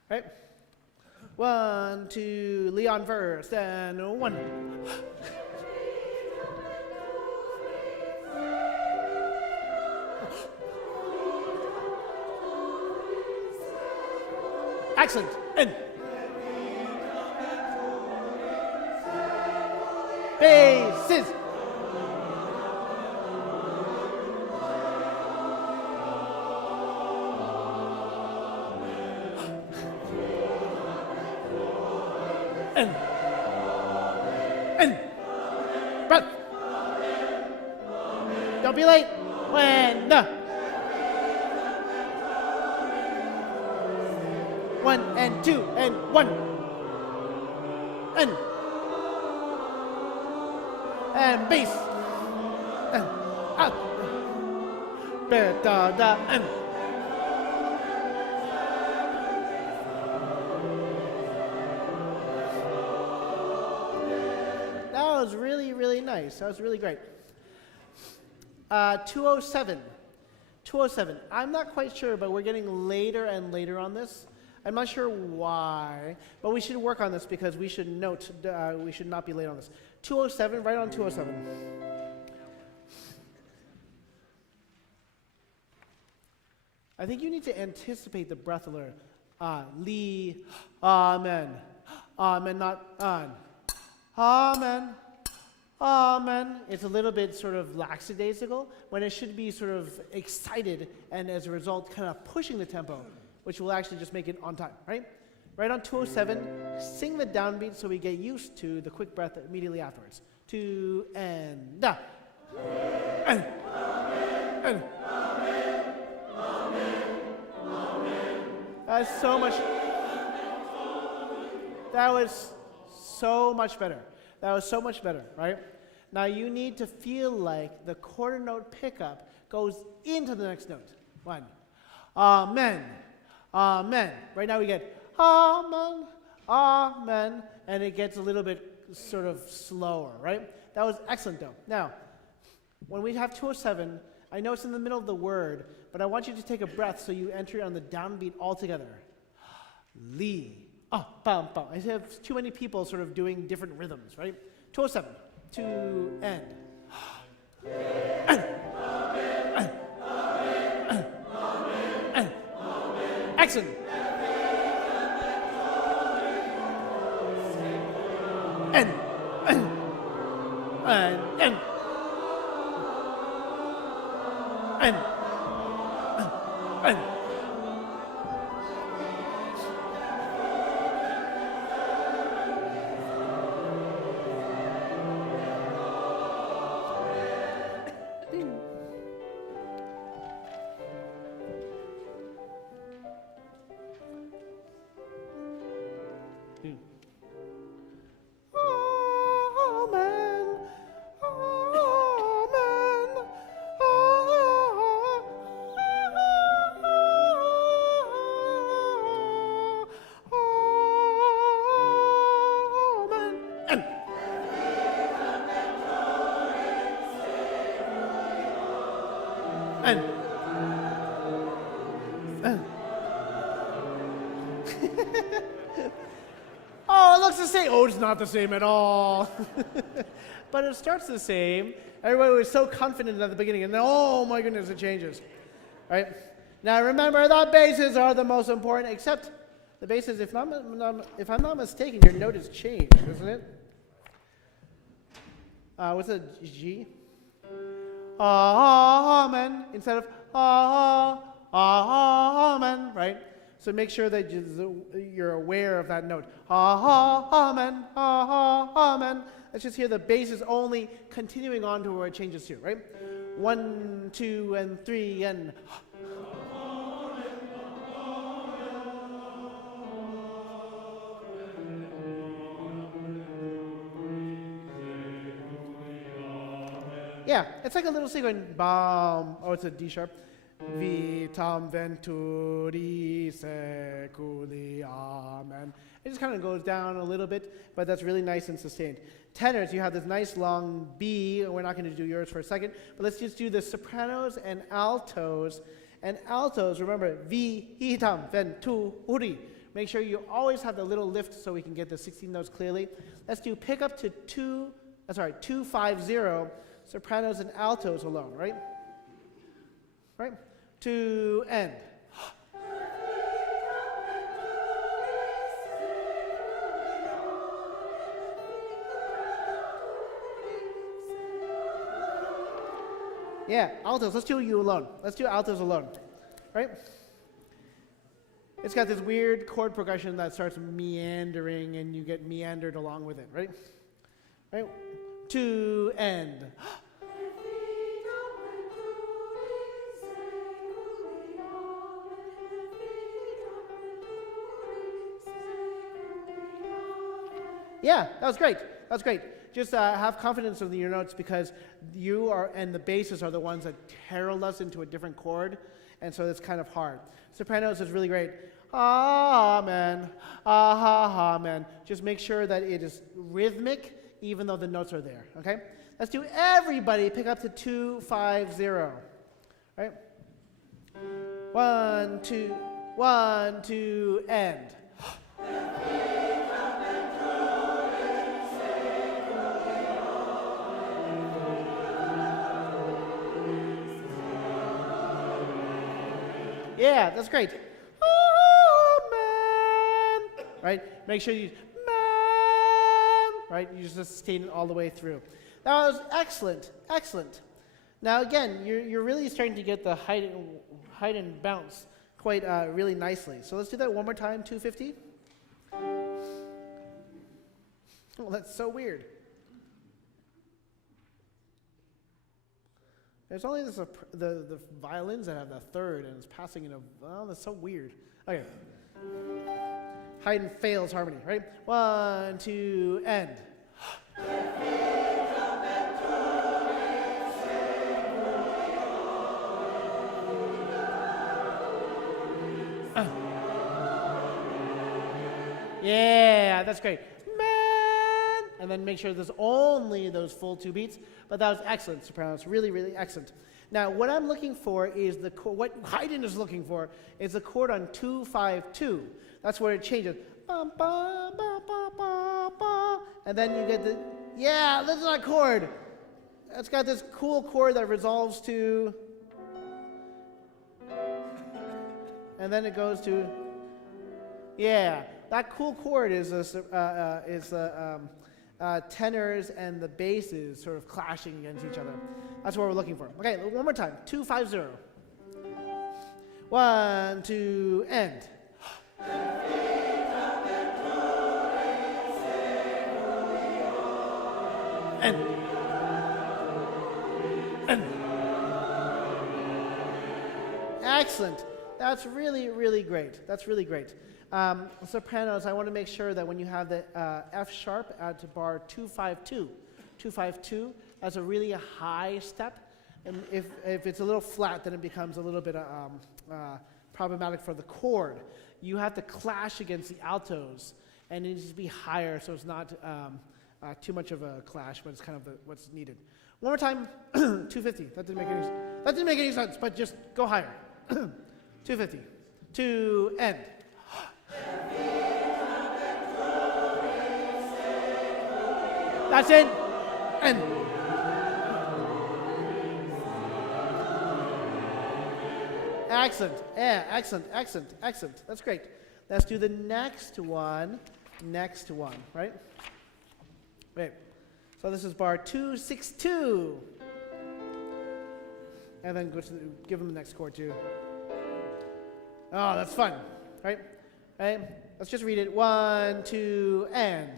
Right? 1, 2, Leon first, and 1. Excellent. And bases. And breath. Don't be late. When the 1 and 2 and 1 and base and up da da and that was really nice. That was really great. 207. 207. I'm not quite sure, but we're getting later and later on this. I'm not sure why, but we should work on this because we should note, we should not be late on this. 207, right on 207. I think you need to anticipate the breath alert. Lee, amen. Amen, not on. Amen. Amen. It's a little bit sort of lackadaisical when it should be sort of excited and as a result kind of pushing the tempo, which will actually just make it on time, right? Right on 207, sing the downbeat so we get used to the quick breath immediately afterwards. 2 and da. And. That's so much. That was so much better. That was so much better, right? Now you need to feel like the quarter note pickup goes into the next note. 1. Amen. Amen. Right now we get amen, amen, and it gets a little bit sort of slower, right? That was excellent though. Now, when we have 207, I know it's in the middle of the word, but I want you to take a breath so you enter on the downbeat altogether. Lee. Bum, bum. I have too many people sort of doing different rhythms, right? 207. 2 and. Excellent. And. Oh, it looks the same. Oh, it's not the same at all. But it starts the same. Everybody was so confident at the beginning, and then, oh my goodness, it changes. Right? Now remember, the basses are the most important, except the basses, if I'm not mistaken, your note is changed, isn't it? What's a G? amen, instead of amen, right? So make sure that you're aware of that note. Amen, amen. Let's just hear the bass is only continuing on to where it changes to, right? 1, 2, and 3, and yeah, it's like a little C going, bam. Oh, it's a D sharp. Vitam venturi seculi, amen. It just kind of goes down a little bit, but that's really nice and sustained. Tenors, you have this nice long B. We're not going to do yours for a second, but let's just do the sopranos and altos. And altos, remember, vitam venturi. Make sure you always have the little lift so we can get the 16 notes clearly. Let's do pick up to 250, sopranos and altos alone, right? Right? To end. Yeah, altos. Let's do you alone. Let's do altos alone, right? It's got this weird chord progression that starts meandering, and you get meandered along with it, right? Right? To end. Yeah, that was great. That was great. Just have confidence in your notes because you are, and the basses are the ones that herald us into a different chord, and so it's kind of hard. Sopranos is really great. Amen. Amen. Just make sure that it is rhythmic, even though the notes are there. Okay? Let's do everybody pick up to 250. Right? 1, 2, 1, 2, end. Yeah, that's great. Amen. Right? Make sure you, man. Right? You just sustain it all the way through. That was excellent. Excellent. Now again, you're really starting to get the height and bounce quite really nicely. So let's do that one more time, 250. Oh, that's so weird. There's only the violins that have the third, and it's passing in a, oh, that's so weird. Okay. Haydn fails harmony, right? 1, 2, end. Yeah, that's great. Man! And then make sure there's only those full 2 beats. But that was excellent, sopranos. Really, really excellent. Now, what I'm looking for is the chord. What Haydn is looking for is the chord on 252. That's where it changes. Ba, ba, ba, ba, ba, ba. And then you get the, yeah, this is that chord. It's got this cool chord that resolves to, and then it goes to, yeah. That cool chord is tenors and the basses sort of clashing against each other. That's what we're looking for. Okay, one more time. 250. 1, 2, end. End. End. Excellent. That's really, really great. That's really great. Sopranos, I want to make sure that when you have the F sharp at bar 252, that's a really high step. And if it's a little flat, then it becomes a little bit problematic for the chord. You have to clash against the altos, and it needs to be higher so it's not too much of a clash, but it's kind of what's needed. One more time, 250. That didn't make any sense, but just go higher. 250. To end. That's it. End. Excellent. Yeah, excellent, excellent, excellent. That's great. Let's do the next one. Right? Wait. So this is bar 262. and then give them the next chord too. Oh, that's fun, right? Right? Let's just read it. 1, 2, and.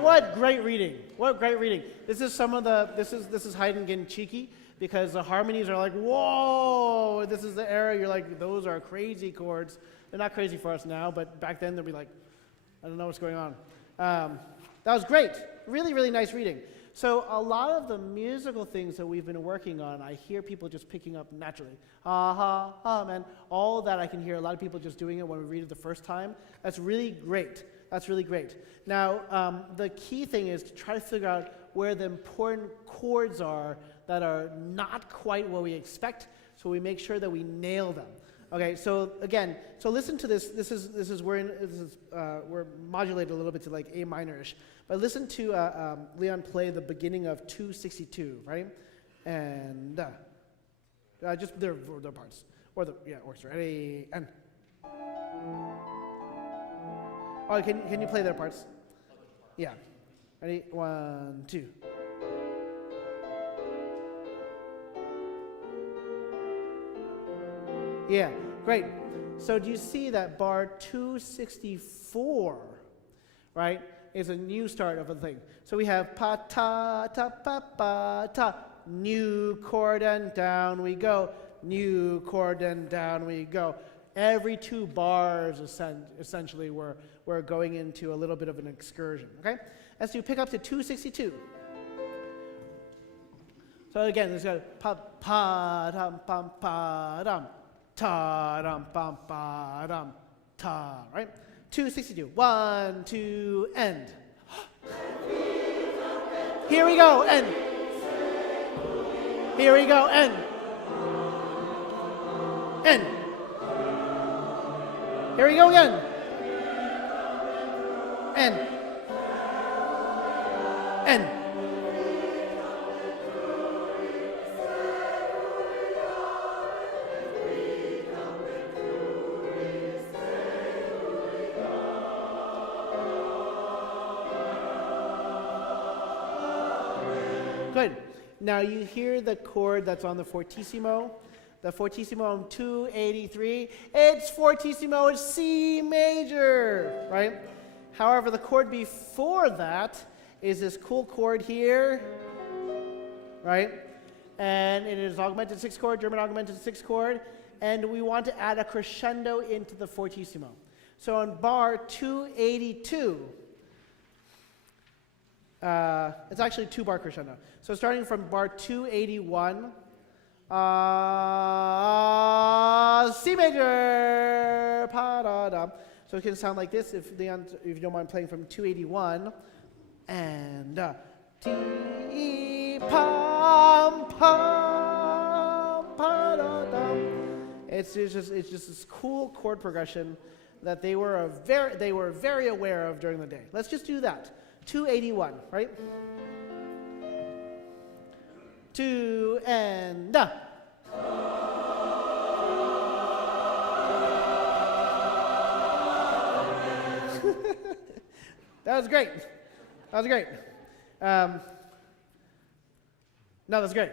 What great reading! What great reading! This is this is Haydn getting cheeky because the harmonies are like, whoa! This is the era you're like, those are crazy chords. They're not crazy for us now, but back then they'd be like, I don't know what's going on. That was great. Really, really nice reading. So a lot of the musical things that we've been working on, I hear people just picking up naturally. Ha, ha, ha, man. All that I can hear, a lot of people just doing it when we read it the first time. That's really great. That's really great. Now, the key thing is to try to figure out where the important chords are that are not quite what we expect, so we make sure that we nail them. Okay, so again, so listen to this. We're modulated a little bit to like A minor-ish, but listen to Leon play the beginning of 262, right? And just their parts, or the orchestra. Ready and. Oh, can you play their parts? Yeah. Ready? 1, 2. Yeah, great. So do you see that bar 264, right, is a new start of a thing. So we have pa ta ta pa pa ta, new chord and down we go, new chord and down we go. Every 2 bars essentially we're going into a little bit of an excursion, okay? As you pick up to 262. So again, there's got pa pa dum pam pa dum. Ta dum pam pa dum ta, right? 262. 1, 2, end. Here we go, end. Here we go, end. End. Here we go again. End. End. Good. Now you hear the chord that's on the fortissimo. The fortissimo on 283. It's fortissimo, it's C major, right? However, the chord before that is this cool chord here, right? And it is augmented 6th chord, German augmented 6th chord, and we want to add a crescendo into the fortissimo. So on bar 282, it's actually 2-bar crescendo. So starting from bar 281, C major, pa da da. So it can sound like this if you don't mind playing from 281, and T pam pam pa da da. It's just this cool chord progression that they were very aware of during the day. Let's just do that. 281, right? 2 and da. That was great. That was great. No, that's great.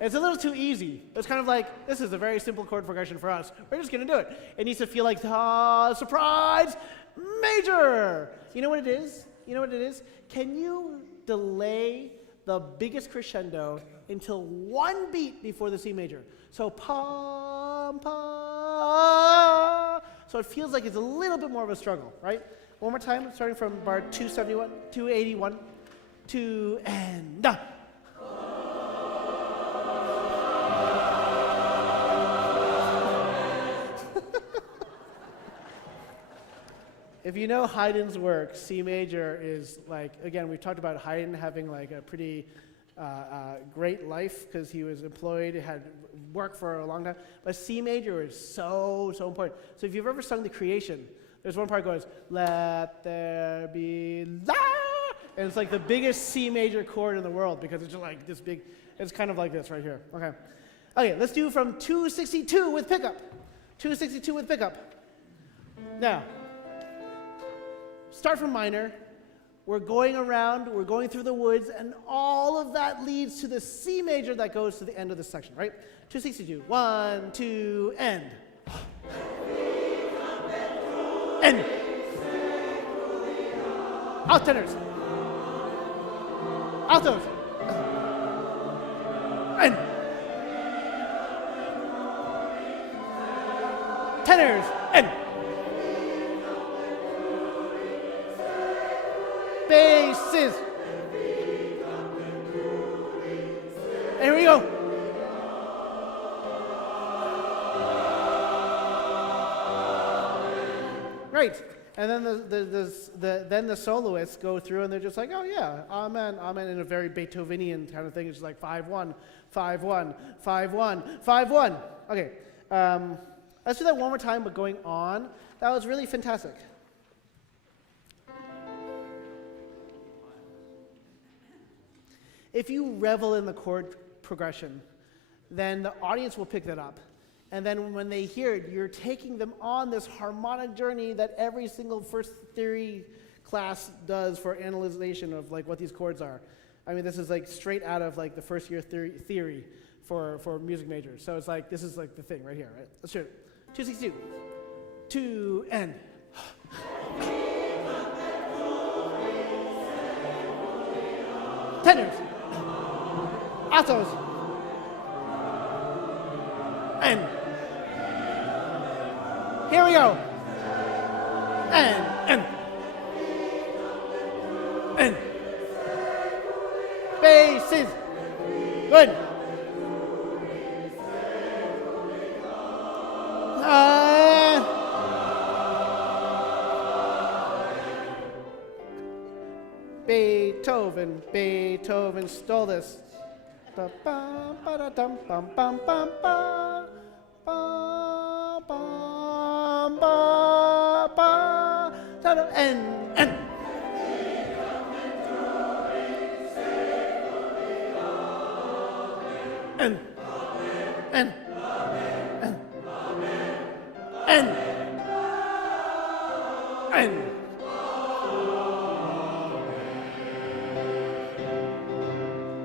It's a little too easy. It's kind of like, this is a very simple chord progression for us. We're just going to do it. It needs to feel like, surprise, major. You know what it is? You know what it is? Can you delay the biggest crescendo until 1 beat before the C major? So, pam, pam. So it feels like it's a little bit more of a struggle, right? One more time, starting from bar 271, 281, 2 and da. If you know Haydn's work, C major is like, again, we've talked about Haydn having like a pretty great life because he was employed, had worked for a long time. But C major is so important. So if you've ever sung the Creation, there's one part that goes, let there be light. And it's like the biggest C major chord in the world because it's just like this big, it's kind of like this right here. Okay. Okay, let's do from 262 with pickup. 262 with pickup. Now, start from minor. We're going around, we're going through the woods, and all of that leads to the C major that goes to the end of this section, right? 262. 1, 2, end. End. Out tenors. Altos. End. Tenors. End. Basses. And here we go. Right. And then then the soloists go through and they're just like, oh yeah, amen, amen, in a very Beethovenian kind of thing. It's just like 5-1, 5-1, 5-1, 5-1. Okay. Let's do that one more time, but going on. That was really fantastic. If you revel in the chord progression, then the audience will pick that up. And then when they hear it, you're taking them on this harmonic journey that every single first theory class does for analyzation of like what these chords are. I mean, this is like straight out of like the first year theory for music majors. So it's like, this is like the thing right here, right? Let's do it. 262. 2 and. Tenors. Altos. And. Here we go. And. Basses. Good. Beethoven stole this. And.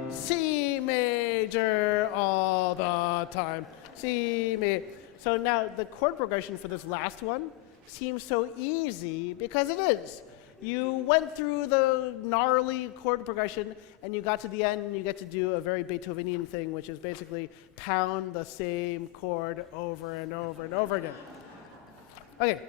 C major all the time. C major. So now the chord progression for this last one seems so easy because it is. You went through the gnarly chord progression and you got to the end and you get to do a very Beethovenian thing, which is basically pound the same chord over and over and over again. Okay.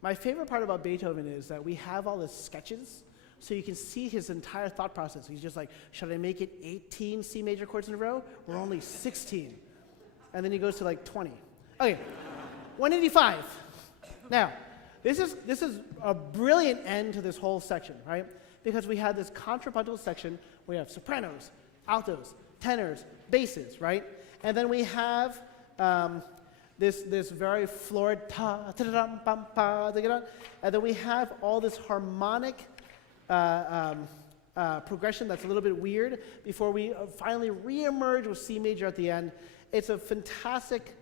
My favorite part about Beethoven is that we have all the sketches, so you can see his entire thought process. He's just like, should I make it 18 C major chords in a row? We're only 16. And then he goes to like 20. Okay, 185. Now, this is a brilliant end to this whole section, right? Because we have this contrapuntal section, we have sopranos, altos, tenors, basses, right? And then we have this very florid ta ta da bum pa, and then we have all this harmonic progression that's a little bit weird before we finally re-emerge with C major at the end. It's a fantastic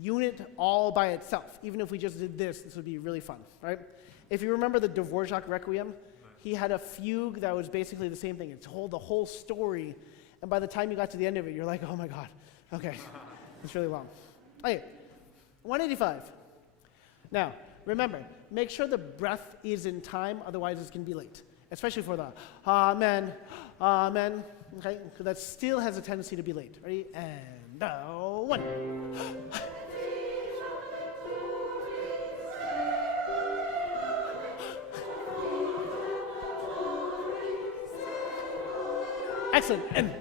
unit all by itself. Even if we just did this would be really fun, right? If you remember the Dvorak Requiem, he had a fugue that was basically the same thing. It told the whole story, and by the time you got to the end of it, you're like, oh my God, okay, it's really long. Okay, 185. Now, remember, make sure the breath is in time, otherwise it's going to be late, especially for the amen, amen, okay? So that still has a tendency to be late. Ready? And 1. Excellent. And.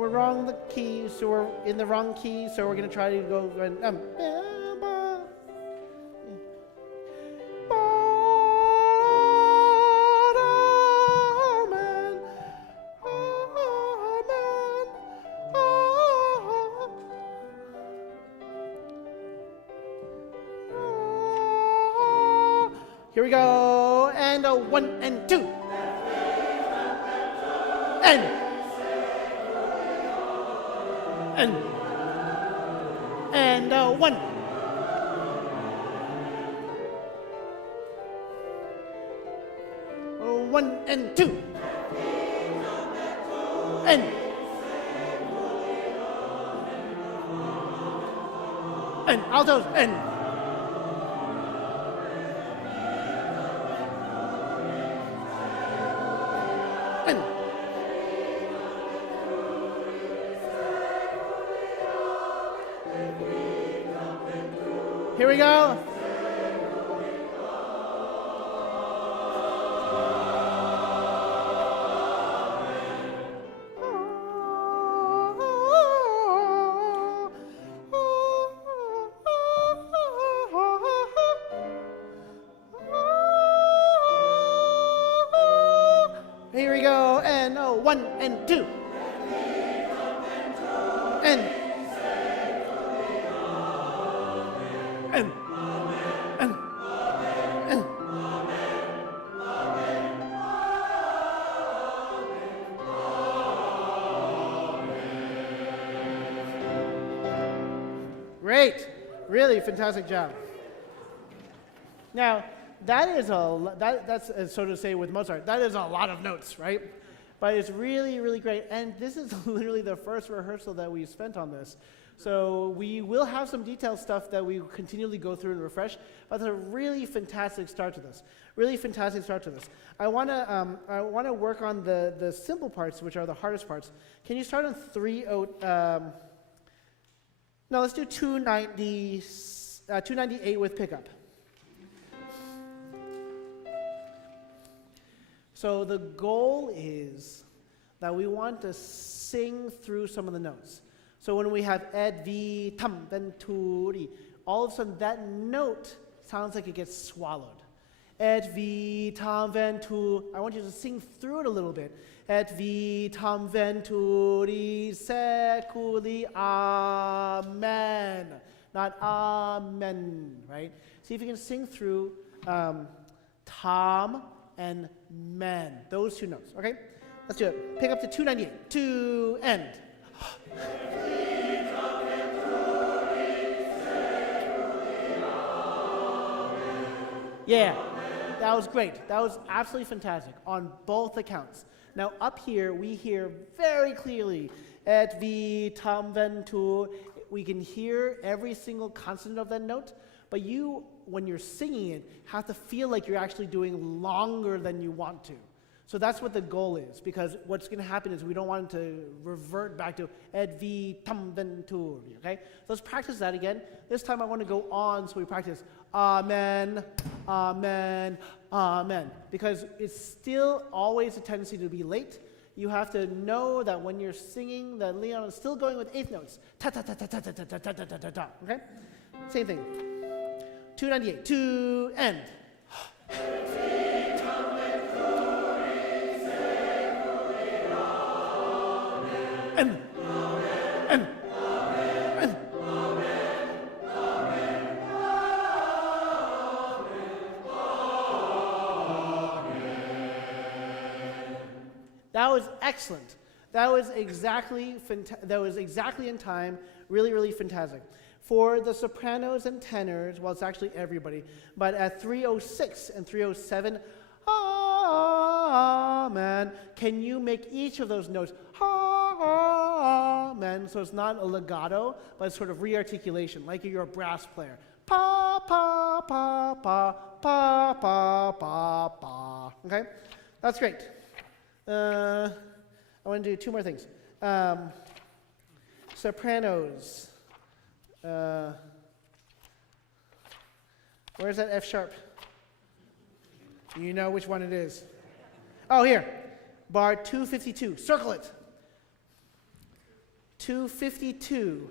we're wrong the key, so we're in the wrong key, so we're going to try to go Here we go, and a 1 and 2. And 1. Oh, 1 and 2. And altos and here we go. Here we go, and 1 and 2. And great, really fantastic job. Now, that's so to say with Mozart, that is a lot of notes, right? But it's really, really great. And this is literally the first rehearsal that we've spent on this. So we will have some detailed stuff that we continually go through and refresh, but it's a really fantastic start to this. Really fantastic start to this. I want to work on the simple parts, which are the hardest parts. Can you start on 3/0? No, let's do 298 with pickup. So the goal is that we want to sing through some of the notes. So when we have ed, vi, tam, venturi, all of a sudden that note sounds like it gets swallowed. Et vitam ventu. I want you to sing through it a little bit. Et vitam venturi seculi. Amen. Not amen, right? See if you can sing through tam and men. Those two notes, okay? Let's do it. Pick up to 298. To end. Yeah, that was great. That was absolutely fantastic on both accounts. Now up here, we hear very clearly, et vitam ventur. We can hear every single consonant of that note, but you, when you're singing it, have to feel like you're actually doing longer than you want to. So that's what the goal is, because what's going to happen is we don't want it to revert back to et vitam ventur, okay? So let's practice that again. This time I want to go on, so we practice amen, amen, amen. Because it's still always a tendency to be late. You have to know that when you're singing, that Leon is still going with eighth notes. Ta ta ta ta ta ta ta ta ta ta ta ta. Okay? Same thing. 298. To end. And. That was excellent. That was exactly in time. Really, really fantastic. For the sopranos and tenors, well, it's actually everybody, but at 306 and 307, amen. Can you make each of those notes amen? So it's not a legato, but it's sort of re-articulation, like you're a brass player. Pa pa pa pa pa pa pa pa. Okay, that's great. I want to do two more things. Sopranos. Where's that F sharp? You know which one it is. Oh, here. Bar 252. Circle it. 252.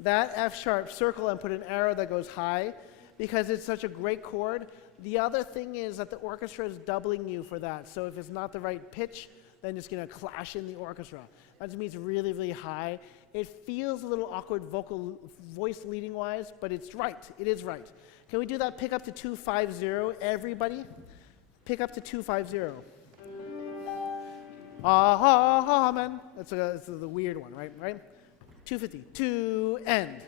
That F sharp, circle and put an arrow that goes high because it's such a great chord. The other thing is that the orchestra is doubling you for that. So if it's not the right pitch, then it's going to clash in the orchestra. That just means really, really high. It feels a little awkward voice leading wise, but it's right. It is right. Can we do that pick up to 250, everybody? Pick up to 250. Amen. That's the weird one, right? 250. To end.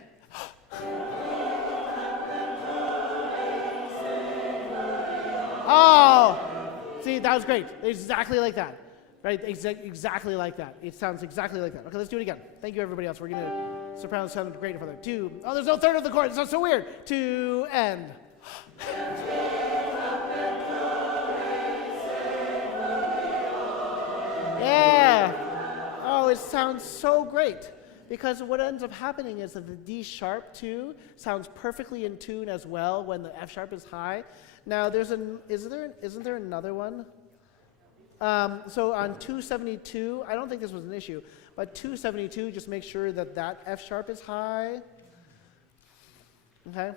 Oh, see, that was great. Exactly like that. Right? Exactly like that. It sounds exactly like that. Okay, let's do it again. Thank you, everybody else. We're going to soprano sound great for that. Two. Oh, there's no third of the chord. It sounds so weird. To end. Yeah. Oh, it sounds so great. Because what ends up happening is that the D sharp too sounds perfectly in tune as well when the F sharp is high. Now, isn't there another one? So on 272, I don't think this was an issue, but 272, just make sure that that F sharp is high. Okay.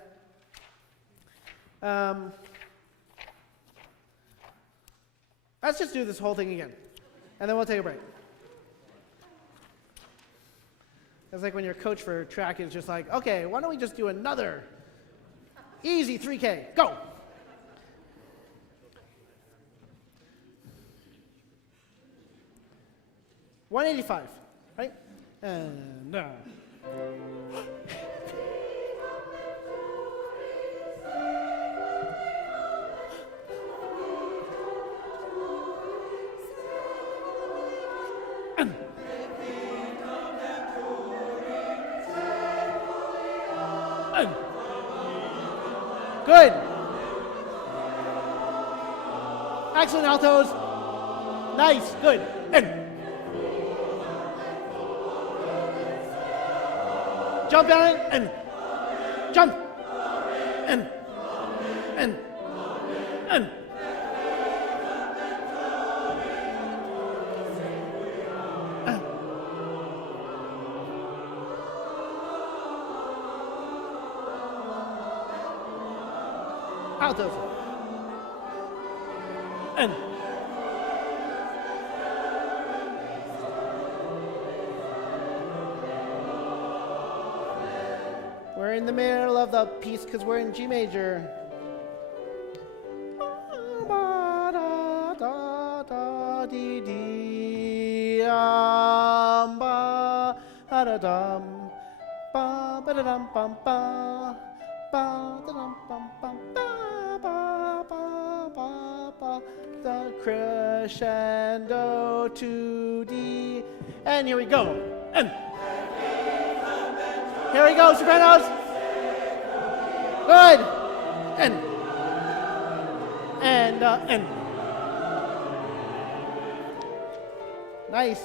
Let's just do this whole thing again, and then we'll take a break. It's like when your coach for track is just like, okay, why don't we just do another easy 3K, go. 185, right? And good. Excellent altos. Nice, good. Jump down and jump and altos and we're in the middle of the piece because we're in G major. The crescendo to D, and here we go. And here we go, sopranos. Good. And nice.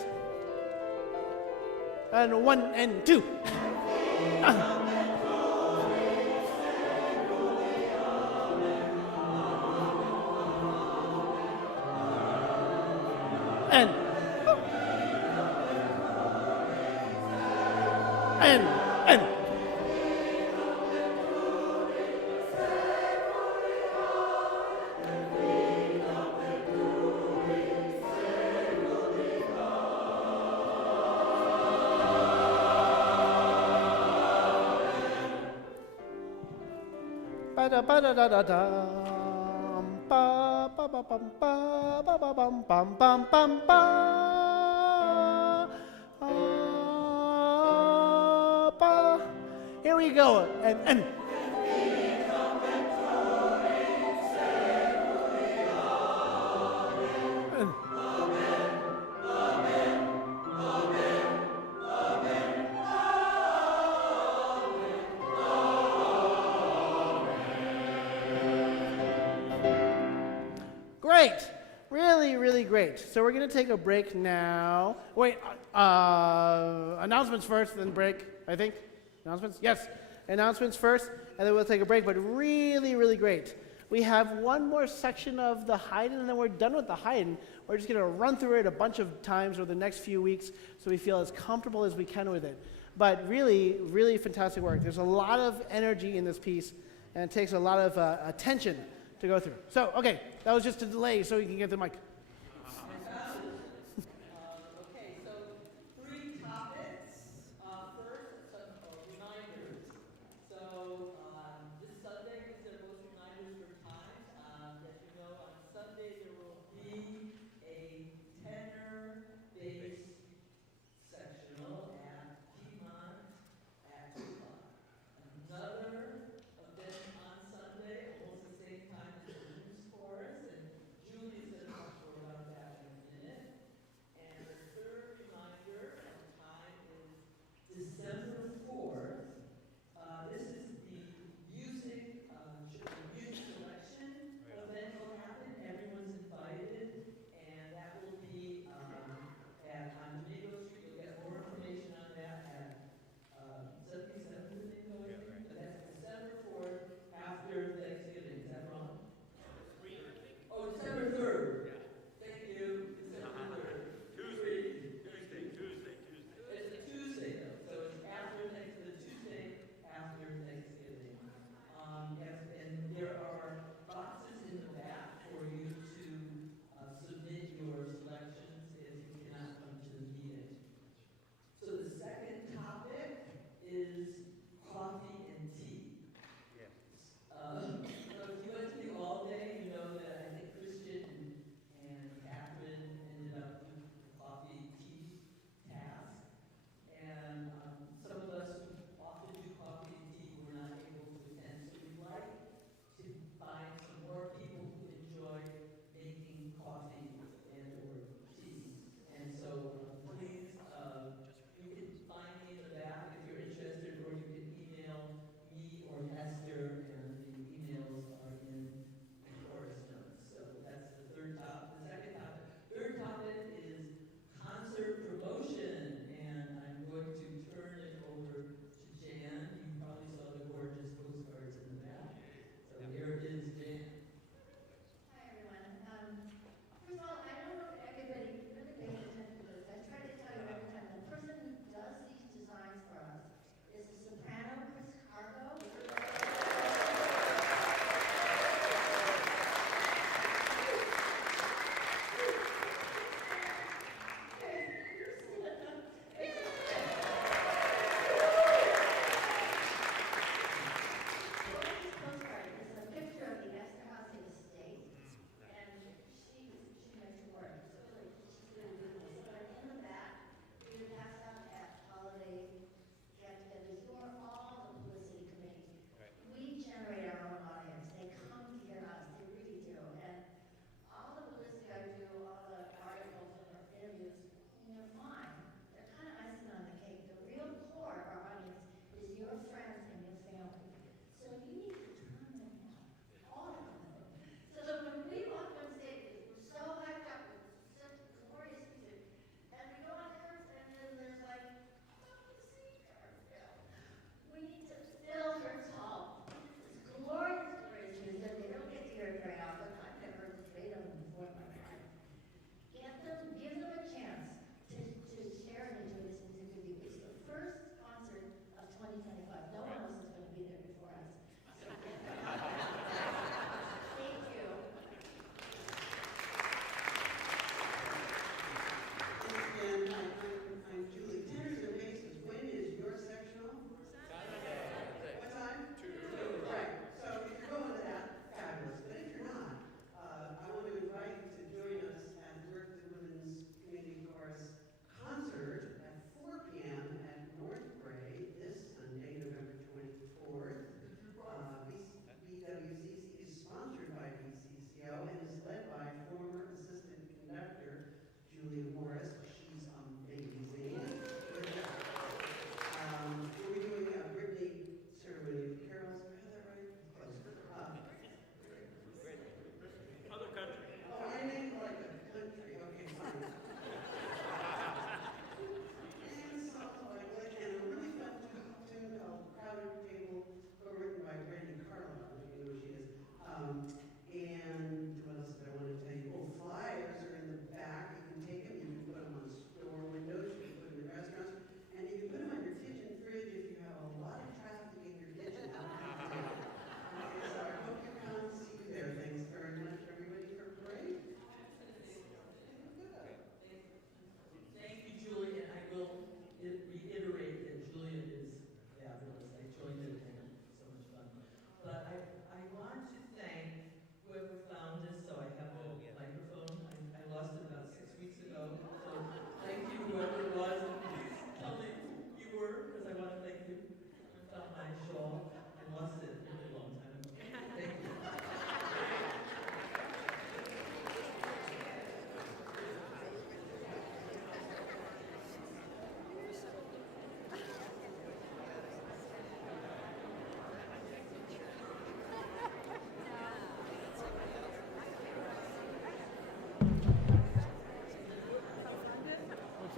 And 1 and 2. And here we go. And great. Really, really great. So we're going to take a break now. Wait, announcements first, then break, I think. Announcements? Yes. Announcements first, and then we'll take a break, but really, really great. We have one more section of the Haydn, and then we're done with the Haydn. We're just going to run through it a bunch of times over the next few weeks so we feel as comfortable as we can with it. But really, really fantastic work. There's a lot of energy in this piece, and it takes a lot of attention to go through. So, okay, that was just a delay so you can get the mic. Okay, so 3 topics. First, some reminders. So this Sunday, these are both reminders for times. As you know, on Sunday there will be a tenor bass sectional at Piedmont at 2 o'clock. Another event on Sunday, almost the same time as the blues chorus, and Julie's going to talk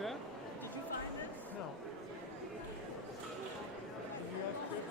that? Did you find this? No. Did you ask Chris?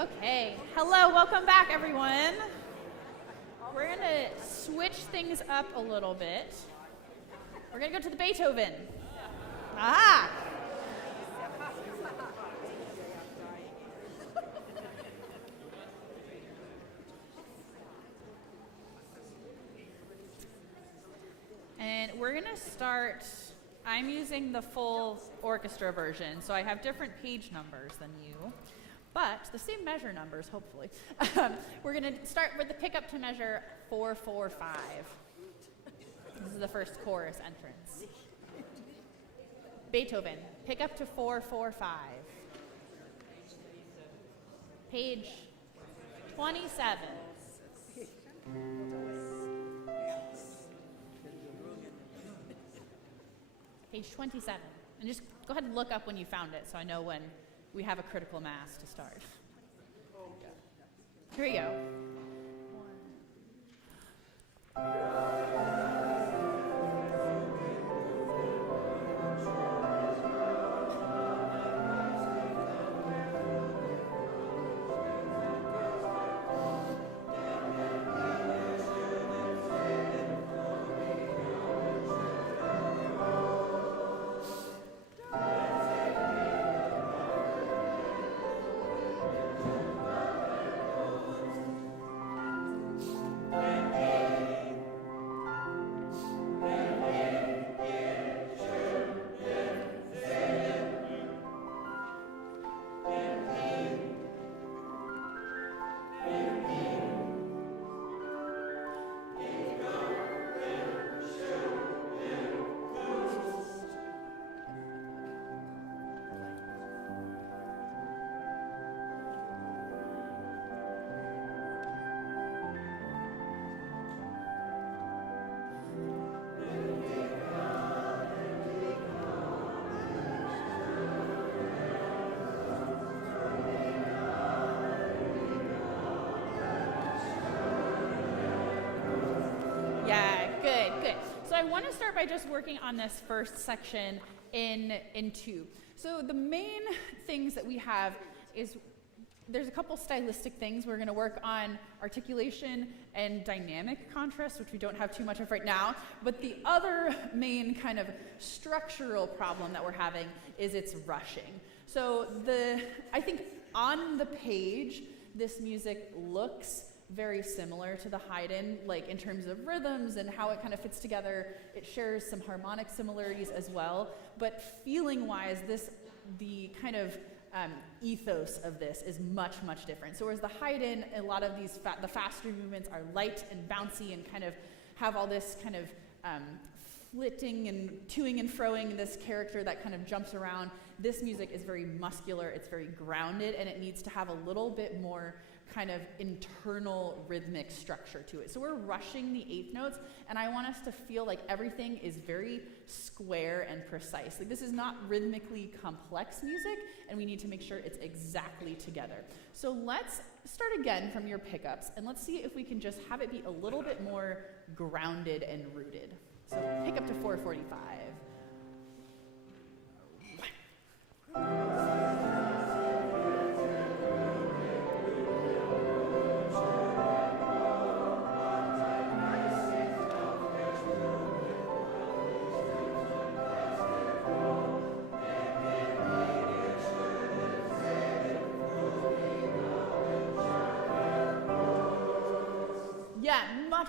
Okay, hello, welcome back everyone. We're gonna switch things up a little bit. We're gonna go to the Beethoven. Ah! And we're gonna start, I'm using the full orchestra version, so I have different page numbers than you. But the same measure numbers, hopefully. We're going to start with the pickup to measure 4-4-5. This is the first chorus entrance. Beethoven, pick up to 4-4-5. Page 27. Page 27. And just go ahead and look up when you found it so I know when we have a critical mass to start. Here we go. So I want to start by just working on this first section in two. So the main things that we have is there's a couple stylistic things. We're going to work on articulation and dynamic contrast, which we don't have too much of right now. But the other main kind of structural problem that we're having is it's rushing. So I think on the page, this music looks very similar to the Haydn, like in terms of rhythms and how it kind of fits together. It shares some harmonic similarities as well, but feeling-wise, the kind of ethos of this is much, much different. So whereas the Haydn, a lot of these the faster movements are light and bouncy and kind of have all this kind of flitting and toing and froing, this character that kind of jumps around. This music is very muscular, it's very grounded, and it needs to have a little bit more kind of internal rhythmic structure to it. So we're rushing the eighth notes, and I want us to feel like everything is very square and precise. Like this is not rhythmically complex music, and we need to make sure it's exactly together. So let's start again from your pickups, and let's see if we can just have it be a little bit more grounded and rooted. So pick up to 445. Yeah,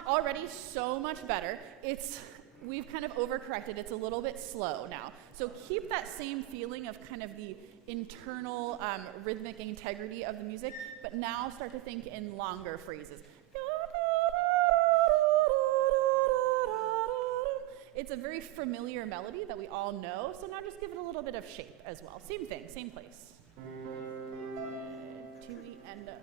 already so much better. We've kind of overcorrected. It's a little bit slow now. So keep that same feeling of kind of the internal rhythmic integrity of the music, but now start to think in longer phrases. It's a very familiar melody that we all know, so now just give it a little bit of shape as well. Same thing, same place. To the end of.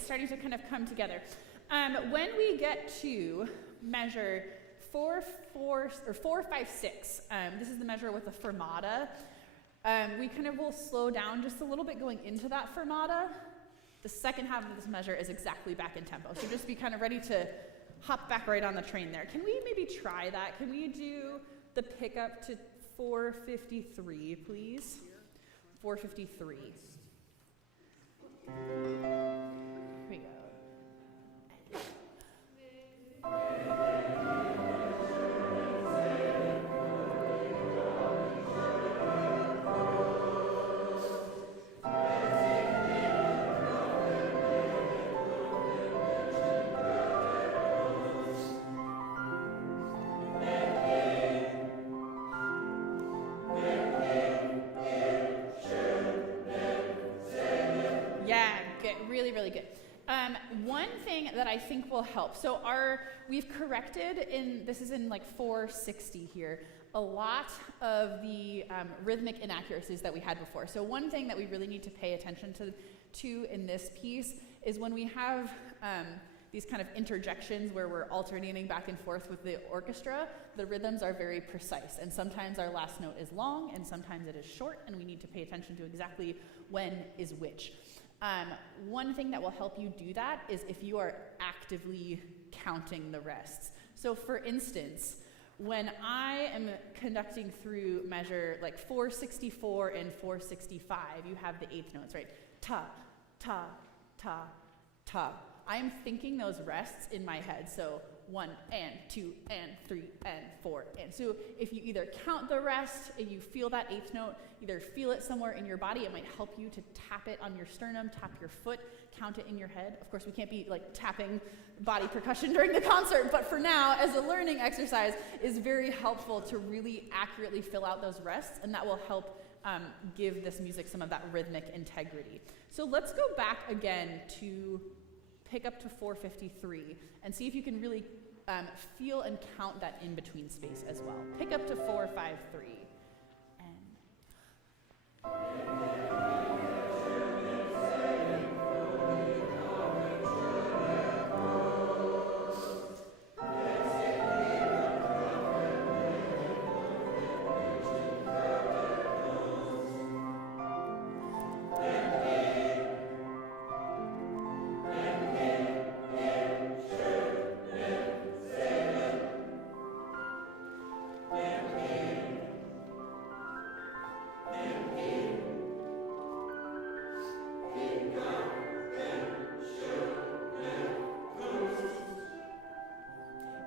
it's starting to kind of come together. When we get to measure 4, 5, 6, this is the measure with the fermata. We kind of will slow down just a little bit going into that fermata. The second half of this measure is exactly back in tempo. So just be kind of ready to hop back right on the train there. Can we maybe try that? Can we do the pickup to 453, please? 453. Here we go. Yeah, good, really, really good. One thing that I think will help, so we've corrected this is in like 460 here, a lot of the rhythmic inaccuracies that we had before. So one thing that we really need to pay attention to in this piece is when we have these kind of interjections where we're alternating back and forth with the orchestra, the rhythms are very precise. And sometimes our last note is long and sometimes it is short, and we need to pay attention to exactly when is which. One thing that will help you do that is if you are actively counting the rests. So for instance, when I am conducting through measure like 464 and 465, you have the eighth notes, right? Ta, ta, ta, ta. I am thinking those rests in my head. So 1 and 2 and 3 and 4 and. So if you either count the rest and you feel that eighth note, either feel it somewhere in your body, it might help you to tap it on your sternum, tap your foot, count it in your head. Of course, we can't be like tapping body percussion during the concert, but for now, as a learning exercise, is very helpful to really accurately fill out those rests, and that will help give this music some of that rhythmic integrity. So let's go back again to pick up to 453 and see if you can really feel and count that in-between space as well. Pick up to 453.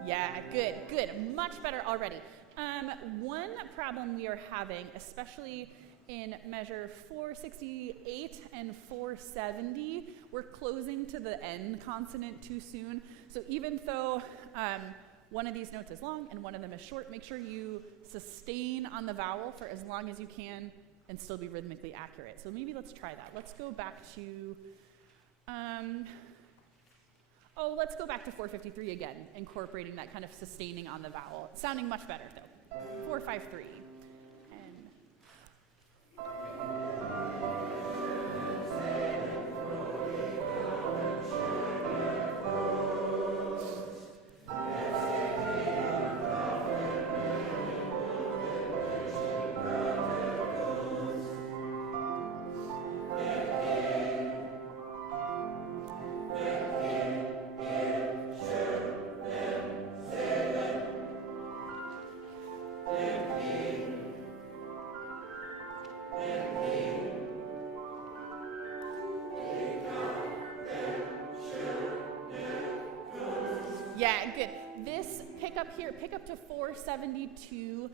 Yeah, good, good. Much better already. One problem we are having, especially in measure 468 and 470, we're closing to the N consonant too soon. So even though one of these notes is long and one of them is short, make sure you sustain on the vowel for as long as you can and still be rhythmically accurate. So maybe let's try that. Let's go back to... let's go back to 453 again, incorporating that kind of sustaining on the vowel. Sounding much better, though. 453. Yeah, good. This pickup here, pick up to 472.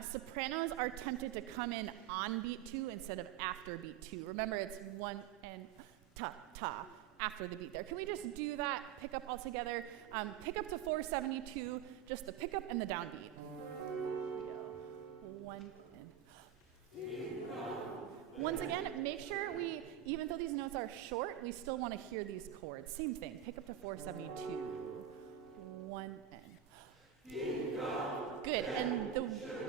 Sopranos are tempted to come in on beat 2 instead of after beat 2. Remember, it's 1 and ta, ta, after the beat there. Can we just do that pickup all together? Pick up to 472, just the pickup and the downbeat. Here we go. 1 and... Once again, make sure even though these notes are short, we still want to hear these chords. Same thing, pick up to 472. 1 and... Good, and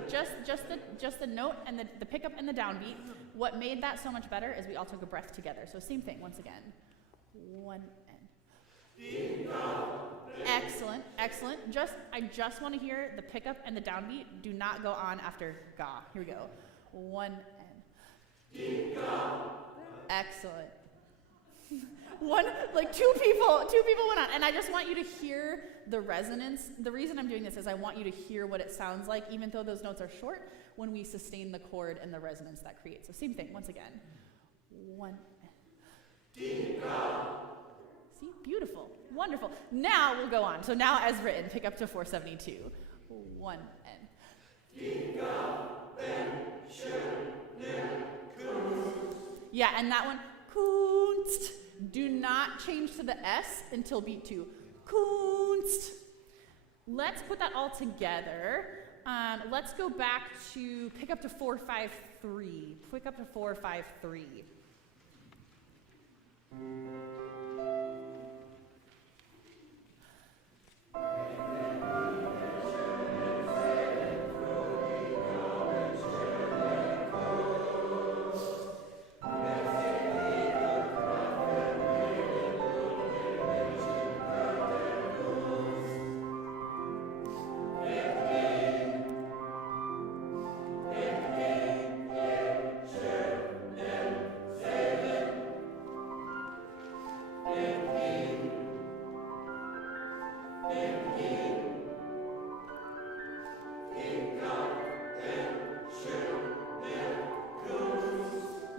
just the note and the pickup and the downbeat. What made that so much better is we all took a breath together. So same thing, once again. 1 and. Excellent, excellent. I just want to hear the pickup and the downbeat. Do not go on after ga. Here we go. 1 and. Excellent. Two people went on, and I just want you to hear the resonance. The reason I'm doing this is I want you to hear what it sounds like, even though those notes are short, when we sustain the chord and the resonance that creates. So same thing, once again. 1 and. See, beautiful, wonderful. Now we'll go on. So now as written, pick up to 472. 1 and. Yeah, and that one, Kunst. Do not change to the S until beat 2. Kunst. Let's put that all together. Let's go back to pick up to 453. Pick up to 453.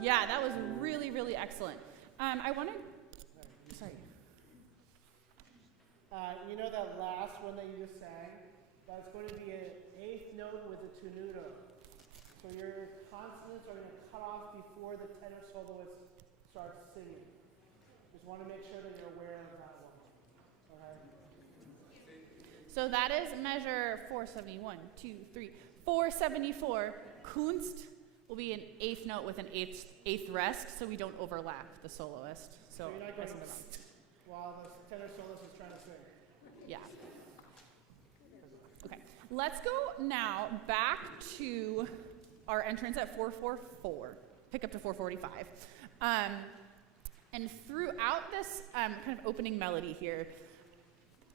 Yeah, that was really, really excellent. I want to, sorry. You know that last one that you just sang? That's going to be an 8th note with a tenuto. So your consonants are going to cut off before the tenor soloist starts singing. Just want to make sure that you're aware of that one. Okay? So that is measure 471, 2, 3, 474. Kunst will be an 8th note with an eighth rest, so we don't overlap the soloist. So you're not going while the tenor soloist is trying to sing. Yeah. Okay. Let's go now back to our entrance at 444. Pick up to 445. And throughout this kind of opening melody here,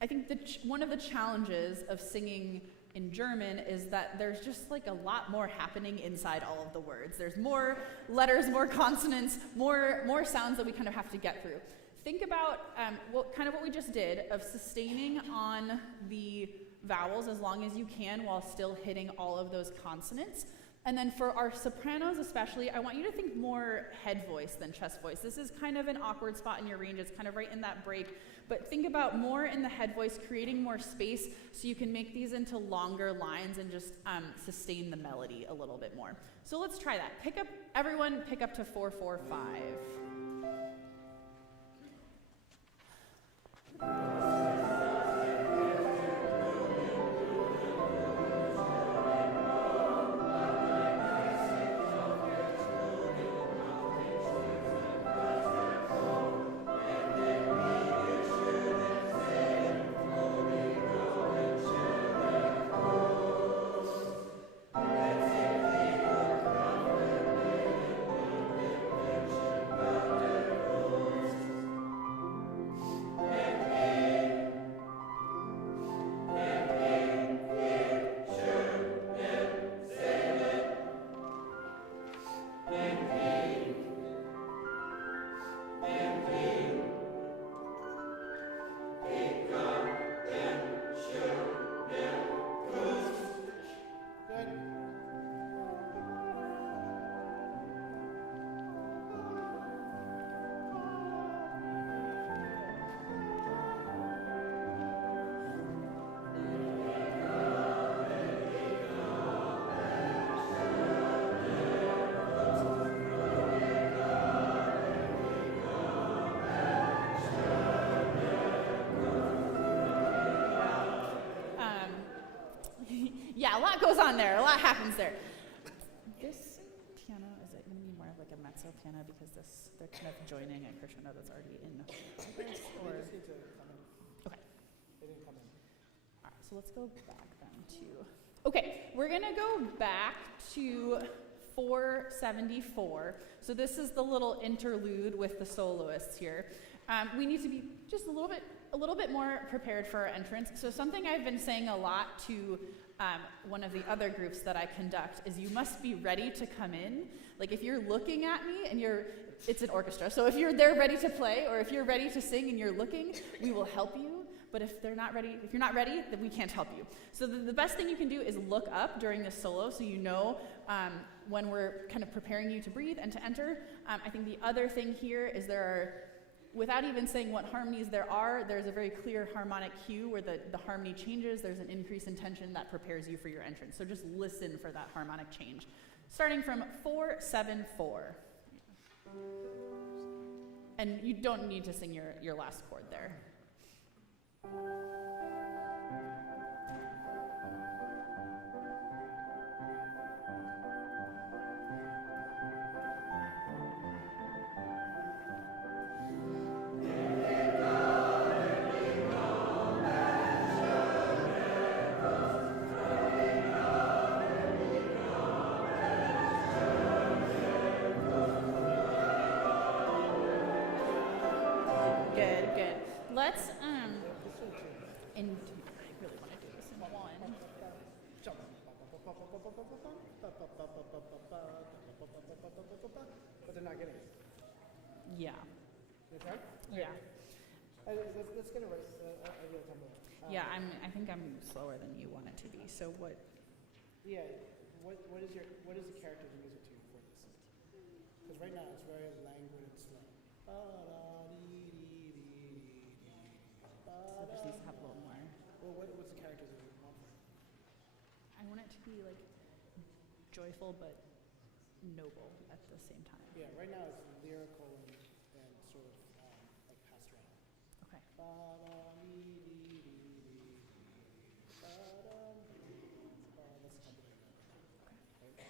I think one of the challenges of singing in German is that there's just like a lot more happening inside all of the words. There's more letters, more consonants, more sounds that we kind of have to get through. Think about what we just did of sustaining on the vowels as long as you can while still hitting all of those consonants. And then for our sopranos especially, I want you to think more head voice than chest voice. This is kind of an awkward spot in your range. It's kind of right in that break. But think about more in the head voice, creating more space so you can make these into longer lines and just sustain the melody a little bit more. So let's try that. Everyone pick up to 445. Yeah, a lot goes on there. A lot happens there. This piano, is it going to be more of like a mezzo piano because they're kind of joining a crescendo that's already in this? Or? They just need to come in. Okay. They didn't come in. All right, so let's go back then to... Okay, we're going to go back to 474. So this is the little interlude with the soloists here. We need to be just a little bit more prepared for our entrance. So something I've been saying a lot to one of the other groups that I conduct is you must be ready to come in. Like if you're looking at me and it's an orchestra, so if you're there ready to play, or if you're ready to sing and you're looking, we will help you. But if you're not ready, then we can't help you. So the best thing you can do is look up during this solo so you know when we're kind of preparing you to breathe and to enter. I think the other thing here is without even saying what harmonies there's a very clear harmonic cue where the harmony changes. There's an increase in tension that prepares you for your entrance. So just listen for that harmonic change. Starting from 4-7-4. And you don't need to sing your last chord there. Let's, and I really want to do this in one. But they're not getting it. Yeah. You try? Yeah. Let's get it right. Ideal tempo. Yeah, I think I'm slower than you want it to be. So what? Yeah. What is the character of the music to you for this? Because right now it's very languid and slow. So it just needs to have a little more. Well, what's the character that you want for it? I want it to be like joyful but noble at the same time. Yeah, right now it's lyrical and sort of like pastoral. Okay. That's something like that. Okay.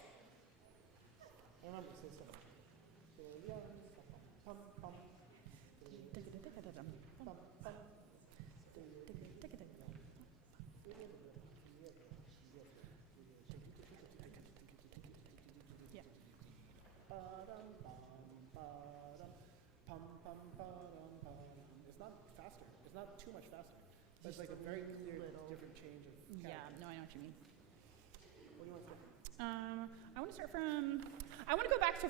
I remember say stuff. Pum pum. Pum pum. Yeah. It's not faster. It's not too much faster. But it's like a very clear, different change of character. Yeah, no, I know what you mean. What do you want to start? I want to start from, I want to go back to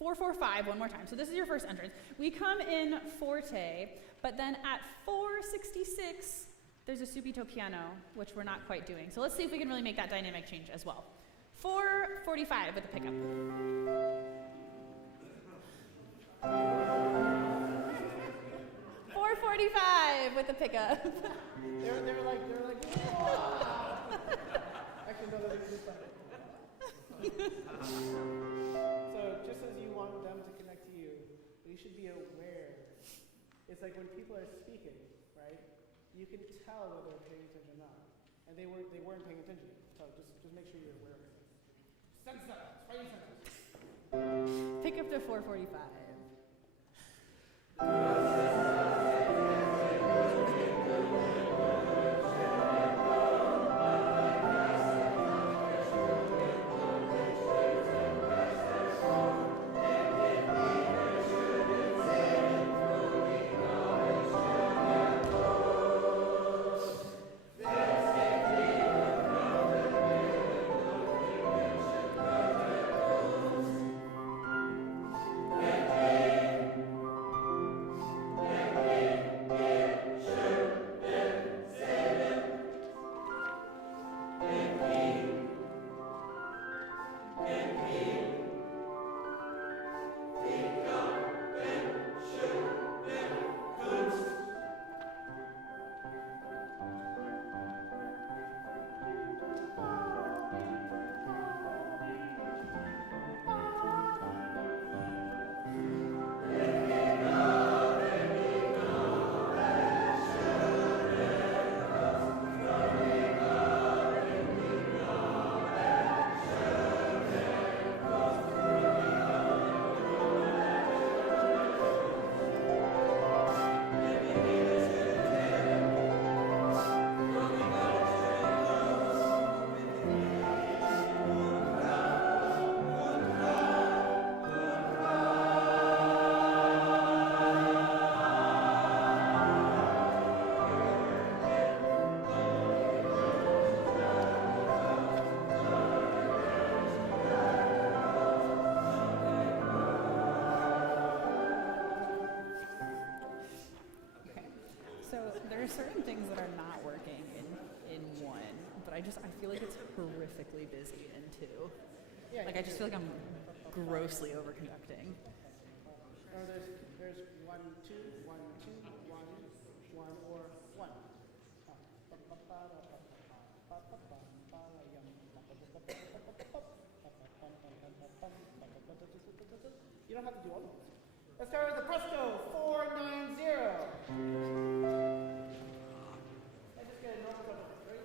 4-4-5 one more time. So this is your first entrance. We come in forte, but then at 4-66, there's a subito piano, which we're not quite doing. So let's see if we can really make that dynamic change as well. 4-45 with the pickup. 4-45 with the pickup. They're like, wow. Actually, no, they're just like. So just as you want them to connect to you, you should be aware. It's like when people are speaking, right? You can tell whether they're paying attention or not, and they weren't paying attention. So just make sure you're aware of it. Sense that. Try your senses. Pick up to 4:45. there's certain things that are not working in one, but I feel like it's horrifically busy in two. Yeah. Like I just feel like I'm grossly overconducting. Or there's 1, 2, 1, 2, 1, 1, or 1. You don't have to do all of this. Let's start with the presto 490. I just get a normal couple. Ready?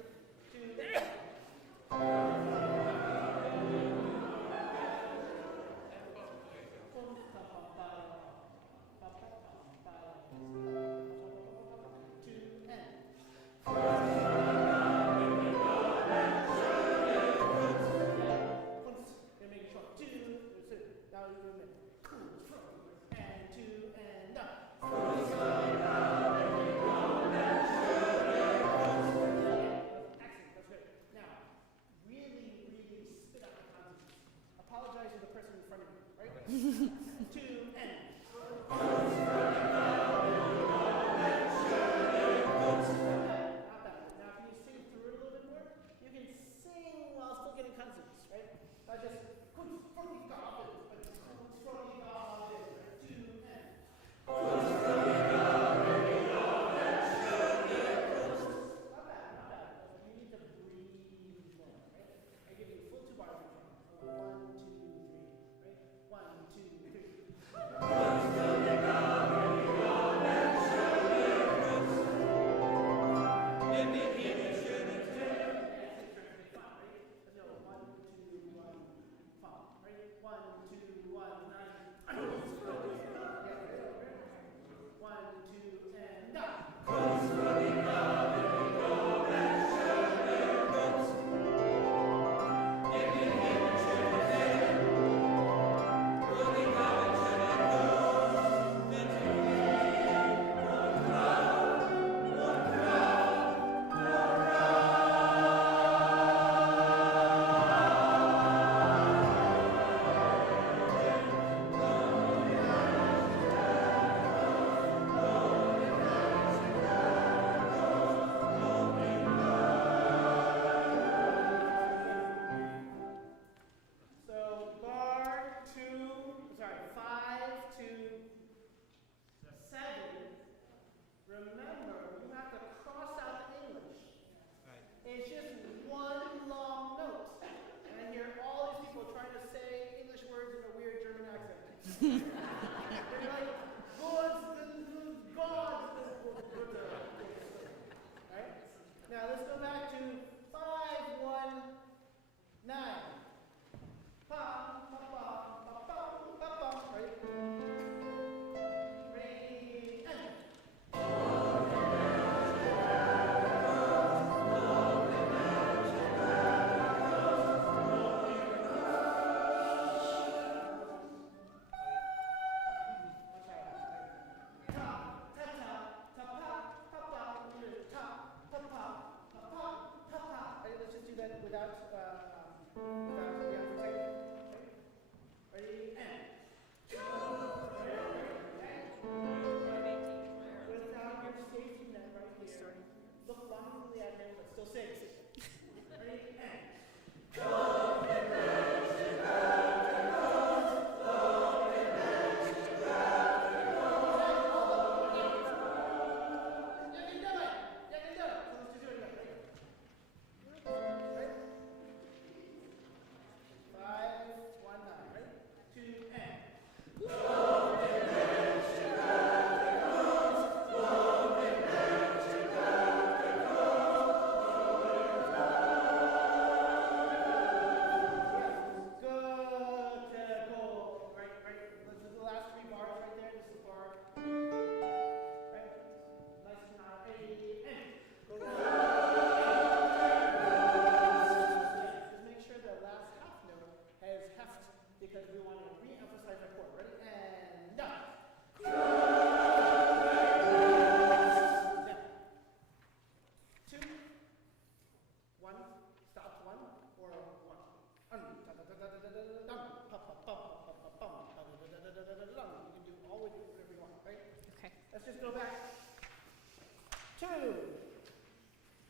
2, 2,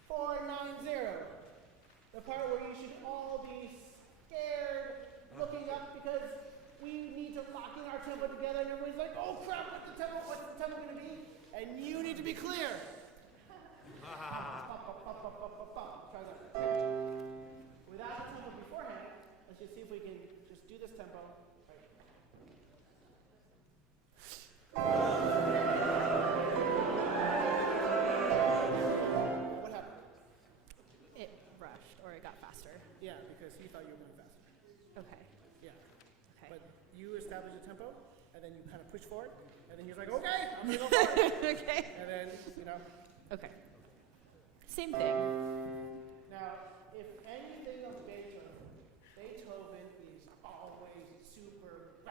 490. The part where you should all be scared looking up because we need to lock in our tempo together and everybody's like, oh crap, what's the tempo going to be? And you need to be clear. Try that. Without the tempo beforehand, let's just see if we can just do this tempo. What happened? It rushed, or it got faster. Yeah, because he thought you were going faster. Okay. Yeah. Okay. But you establish a tempo, and then you kind of push forward, and then he's like, okay, I'm going to go forward. Okay. And then, Okay. Same thing. Now, if anything of Beethoven is always super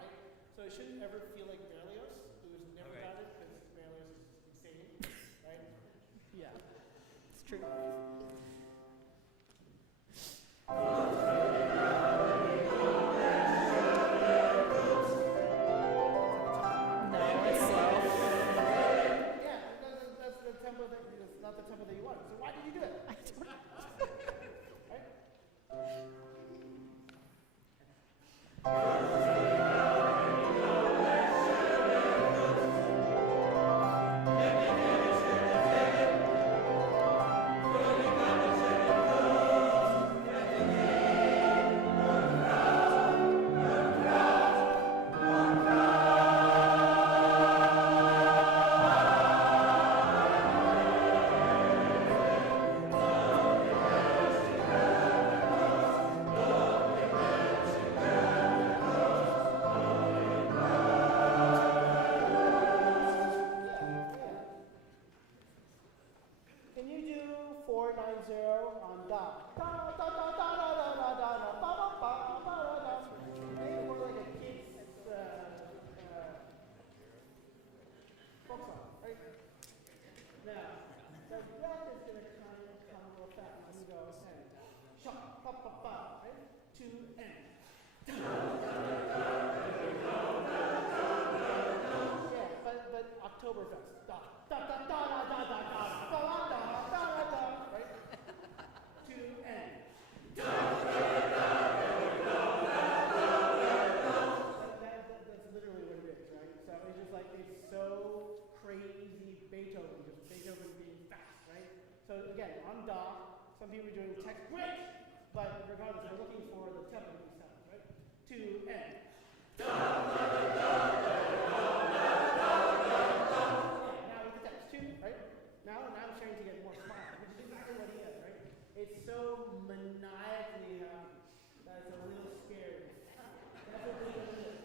right? So it shouldn't ever feel like Berlioz, who's never got it because Berlioz is insane, right? Yeah. It's true. No, it's slow. Yeah, that's the tempo that's not the tempo that you want. So why did you do it? I don't know. Right? Can you do 490 on da? Da da da da da da da da da da ba ba ba ba da da. Maybe more like a kid's folk song, right? Now, the breath is going to kind of come real fast. Let me go and sha ba ba ba, right? 2 and. Yeah, but Oktoberfest. Da da da da da da da da da da da da, right? 2 and. That's literally what it is, right? So it's just like it's so crazy Beethoven, just Beethoven being fast, right? So again, on da, some people are doing text great, but regardless, we're looking for the tempo of these sounds, right? 2 and. Now I'm starting to get more smile, which is exactly what he is, right? It's so maniacally happy that it's a little scary. That's what Beethoven is,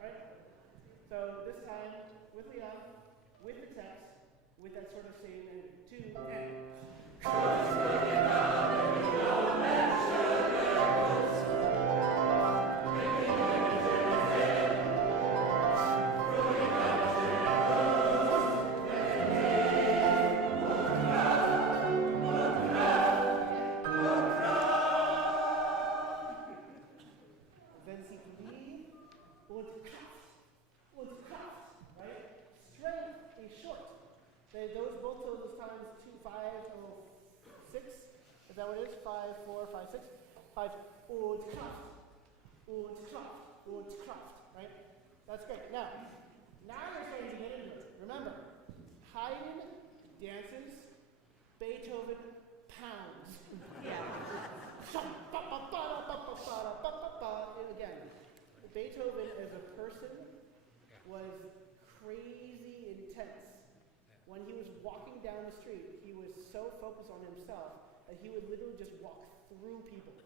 right? So this time, with Leon, with the text, with that sort of same energy. 2 and. Those times 2, 5, 6. Is that what it is? 5, 4, 5, 6. 5. Und Kraft. Right? That's great. Now you're starting to get into it. Remember, Haydn dances, Beethoven pounds. Yeah. Again, Beethoven as a person was crazy intense. When he was walking down the street, he was so focused on himself that he would literally just walk through people.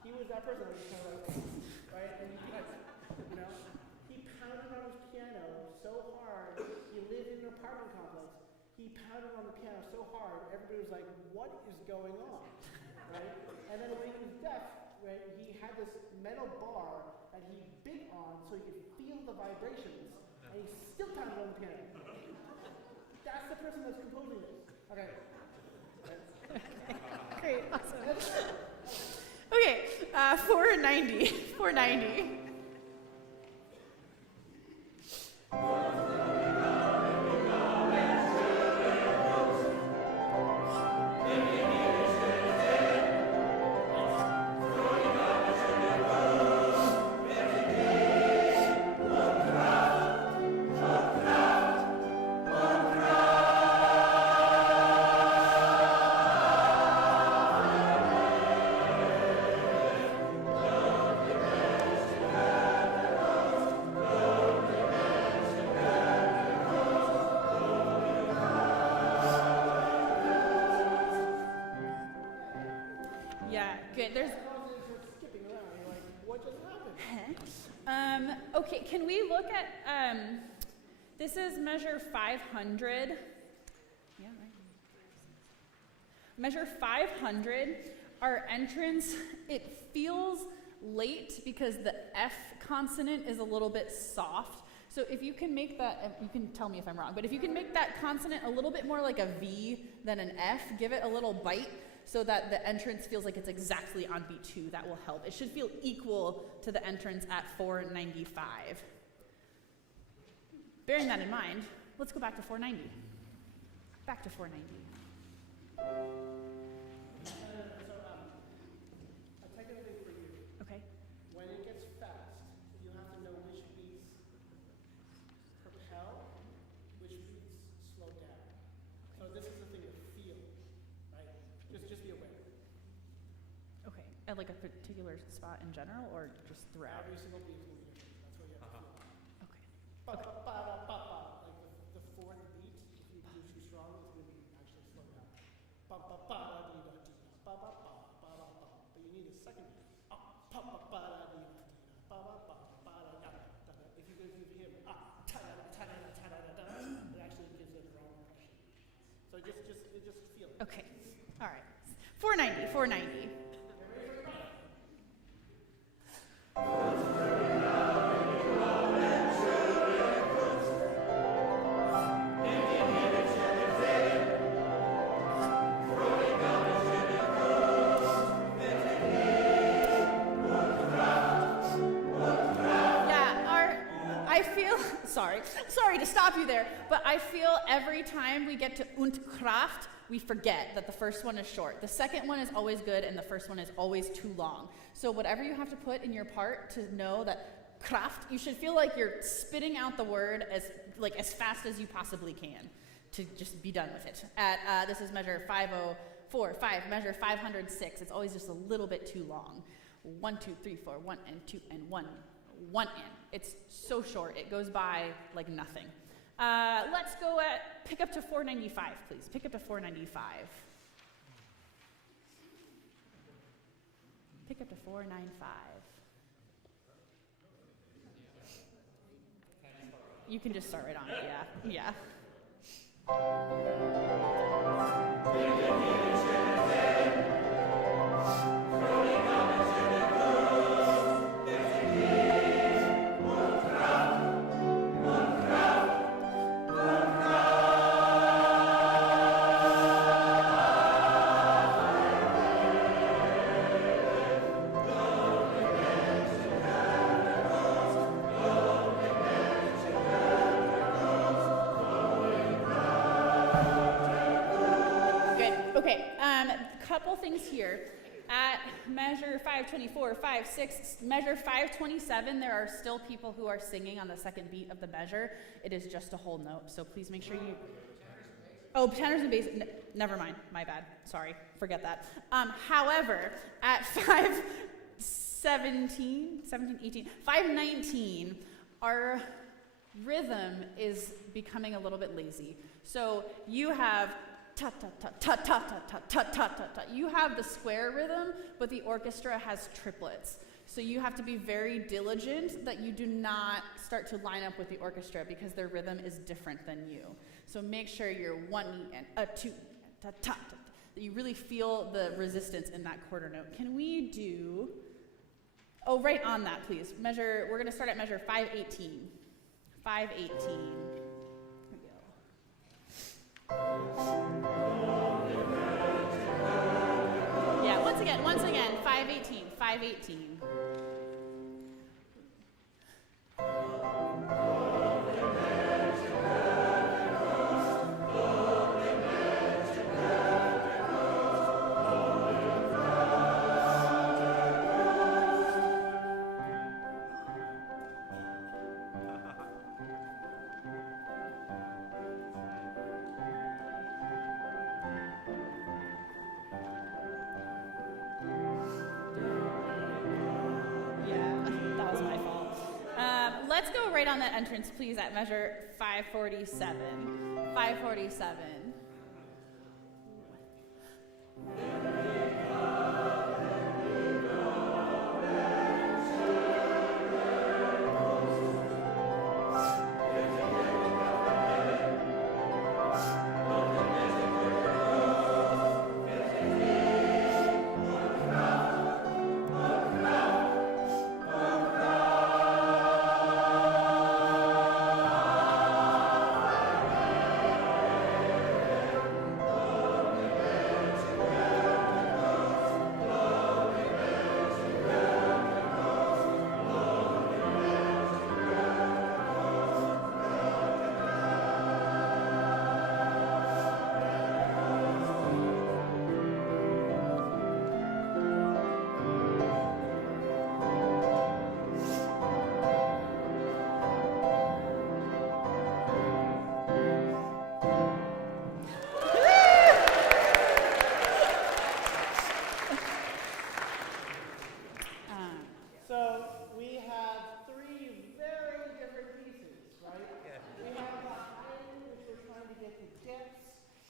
He was that person, like, kind of like, right? And he pounded on his piano so hard. He lived in an apartment complex. He pounded on the piano so hard, everybody was like, what is going on? Right? And then when he was deaf, right, he had this metal bar that he bit on so he could feel the vibrations, and he still pounded on the piano. That's the person that's composing this. Okay. Great, awesome. Okay, 490. Good. There's. Skipping around. You're like, what just happened? Okay, can we look at, this is measure 500. Yeah, right. Measure 500, our entrance, it feels late because the F consonant is a little bit soft. So if you can make that, you can tell me if I'm wrong, but if you can make that consonant a little bit more like a V than an F, give it a little bite so that the entrance feels like it's exactly on beat 2, that will help. It should feel equal to the entrance at 495. Bearing that in mind, let's go back to 490. Back to 490. A technical thing for you. Okay. When it gets fast, you have to know which beats propel, which beats slow down. So this is the thing to feel, right? Just be aware. Okay. At like a particular spot in general or just throughout? Every single beat is going to be different. That's what you have to feel. Okay. Ba-ba-ba-da-ba-ba. Like the fourth beat, if you do too strong, it's going to be actually slowed down. Ba-ba-ba-da-dee-da-dee-da. Ba-ba-ba-ba-da-ba. But you need a second beat. Ba-ba-ba-da-dee-da-dee-da. Ba-ba-ba-ba-da-da-da-da. If you hear ta-da-da-ta-da-da-ta-da-da-da, it actually gives it a wrong impression. So just feel it. Okay. All right. 490, 490. Sorry to stop you there, but I feel every time we get to und Kraft, we forget that the first one is short. The second one is always good, and the first one is always too long. So whatever you have to put in your part to know that Kraft, you should feel like you're spitting out the word as fast as you possibly can to just be done with it. This is measure 505, measure 506. It's always just a little bit too long. 1, 2, 3, 4, 1 and 2 and 1 and. It's so short, it goes by like nothing. Let's go pick up to 495, please. Pick up to 495. Pick up to 495. You can just start right on it, yeah. Couple things here. At measure 524, 56, measure 527, there are still people who are singing on the second beat of the measure. It is just a whole note, so please make sure you... Oh, tenors and bass, never mind, my bad, sorry, forget that. However, at 519, our rhythm is becoming a little bit lazy. So you have ta ta ta ta ta ta ta ta ta ta ta. You have the square rhythm, but the orchestra has triplets. So you have to be very diligent that you do not start to line up with the orchestra because their rhythm is different than you. So make sure you're 1 and a 2 ta ta ta, that you really feel the resistance in that quarter note. Can we do? Oh, right on that, please. Measure. We're going to start at measure 518. 518. Yeah, once again, 518. Let's go right on that entrance, please, at measure 547. 547.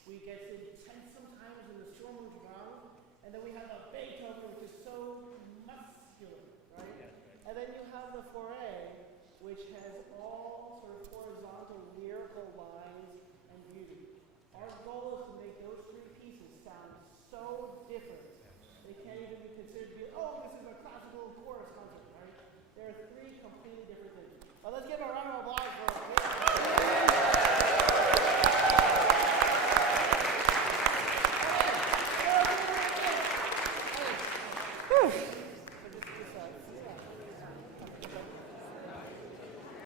We get intense sometimes when the storm moves around. And then we have a Beethoven, which is so muscular, right? Yes, right. And then you have the foray, which has all sort of horizontal lyrical lines and beauty. Our goal is to make those three pieces sound so different. They can't even be considered to be, oh, this is a classical chorus concert, right? There are three completely different things. Well, let's give a round of applause for it.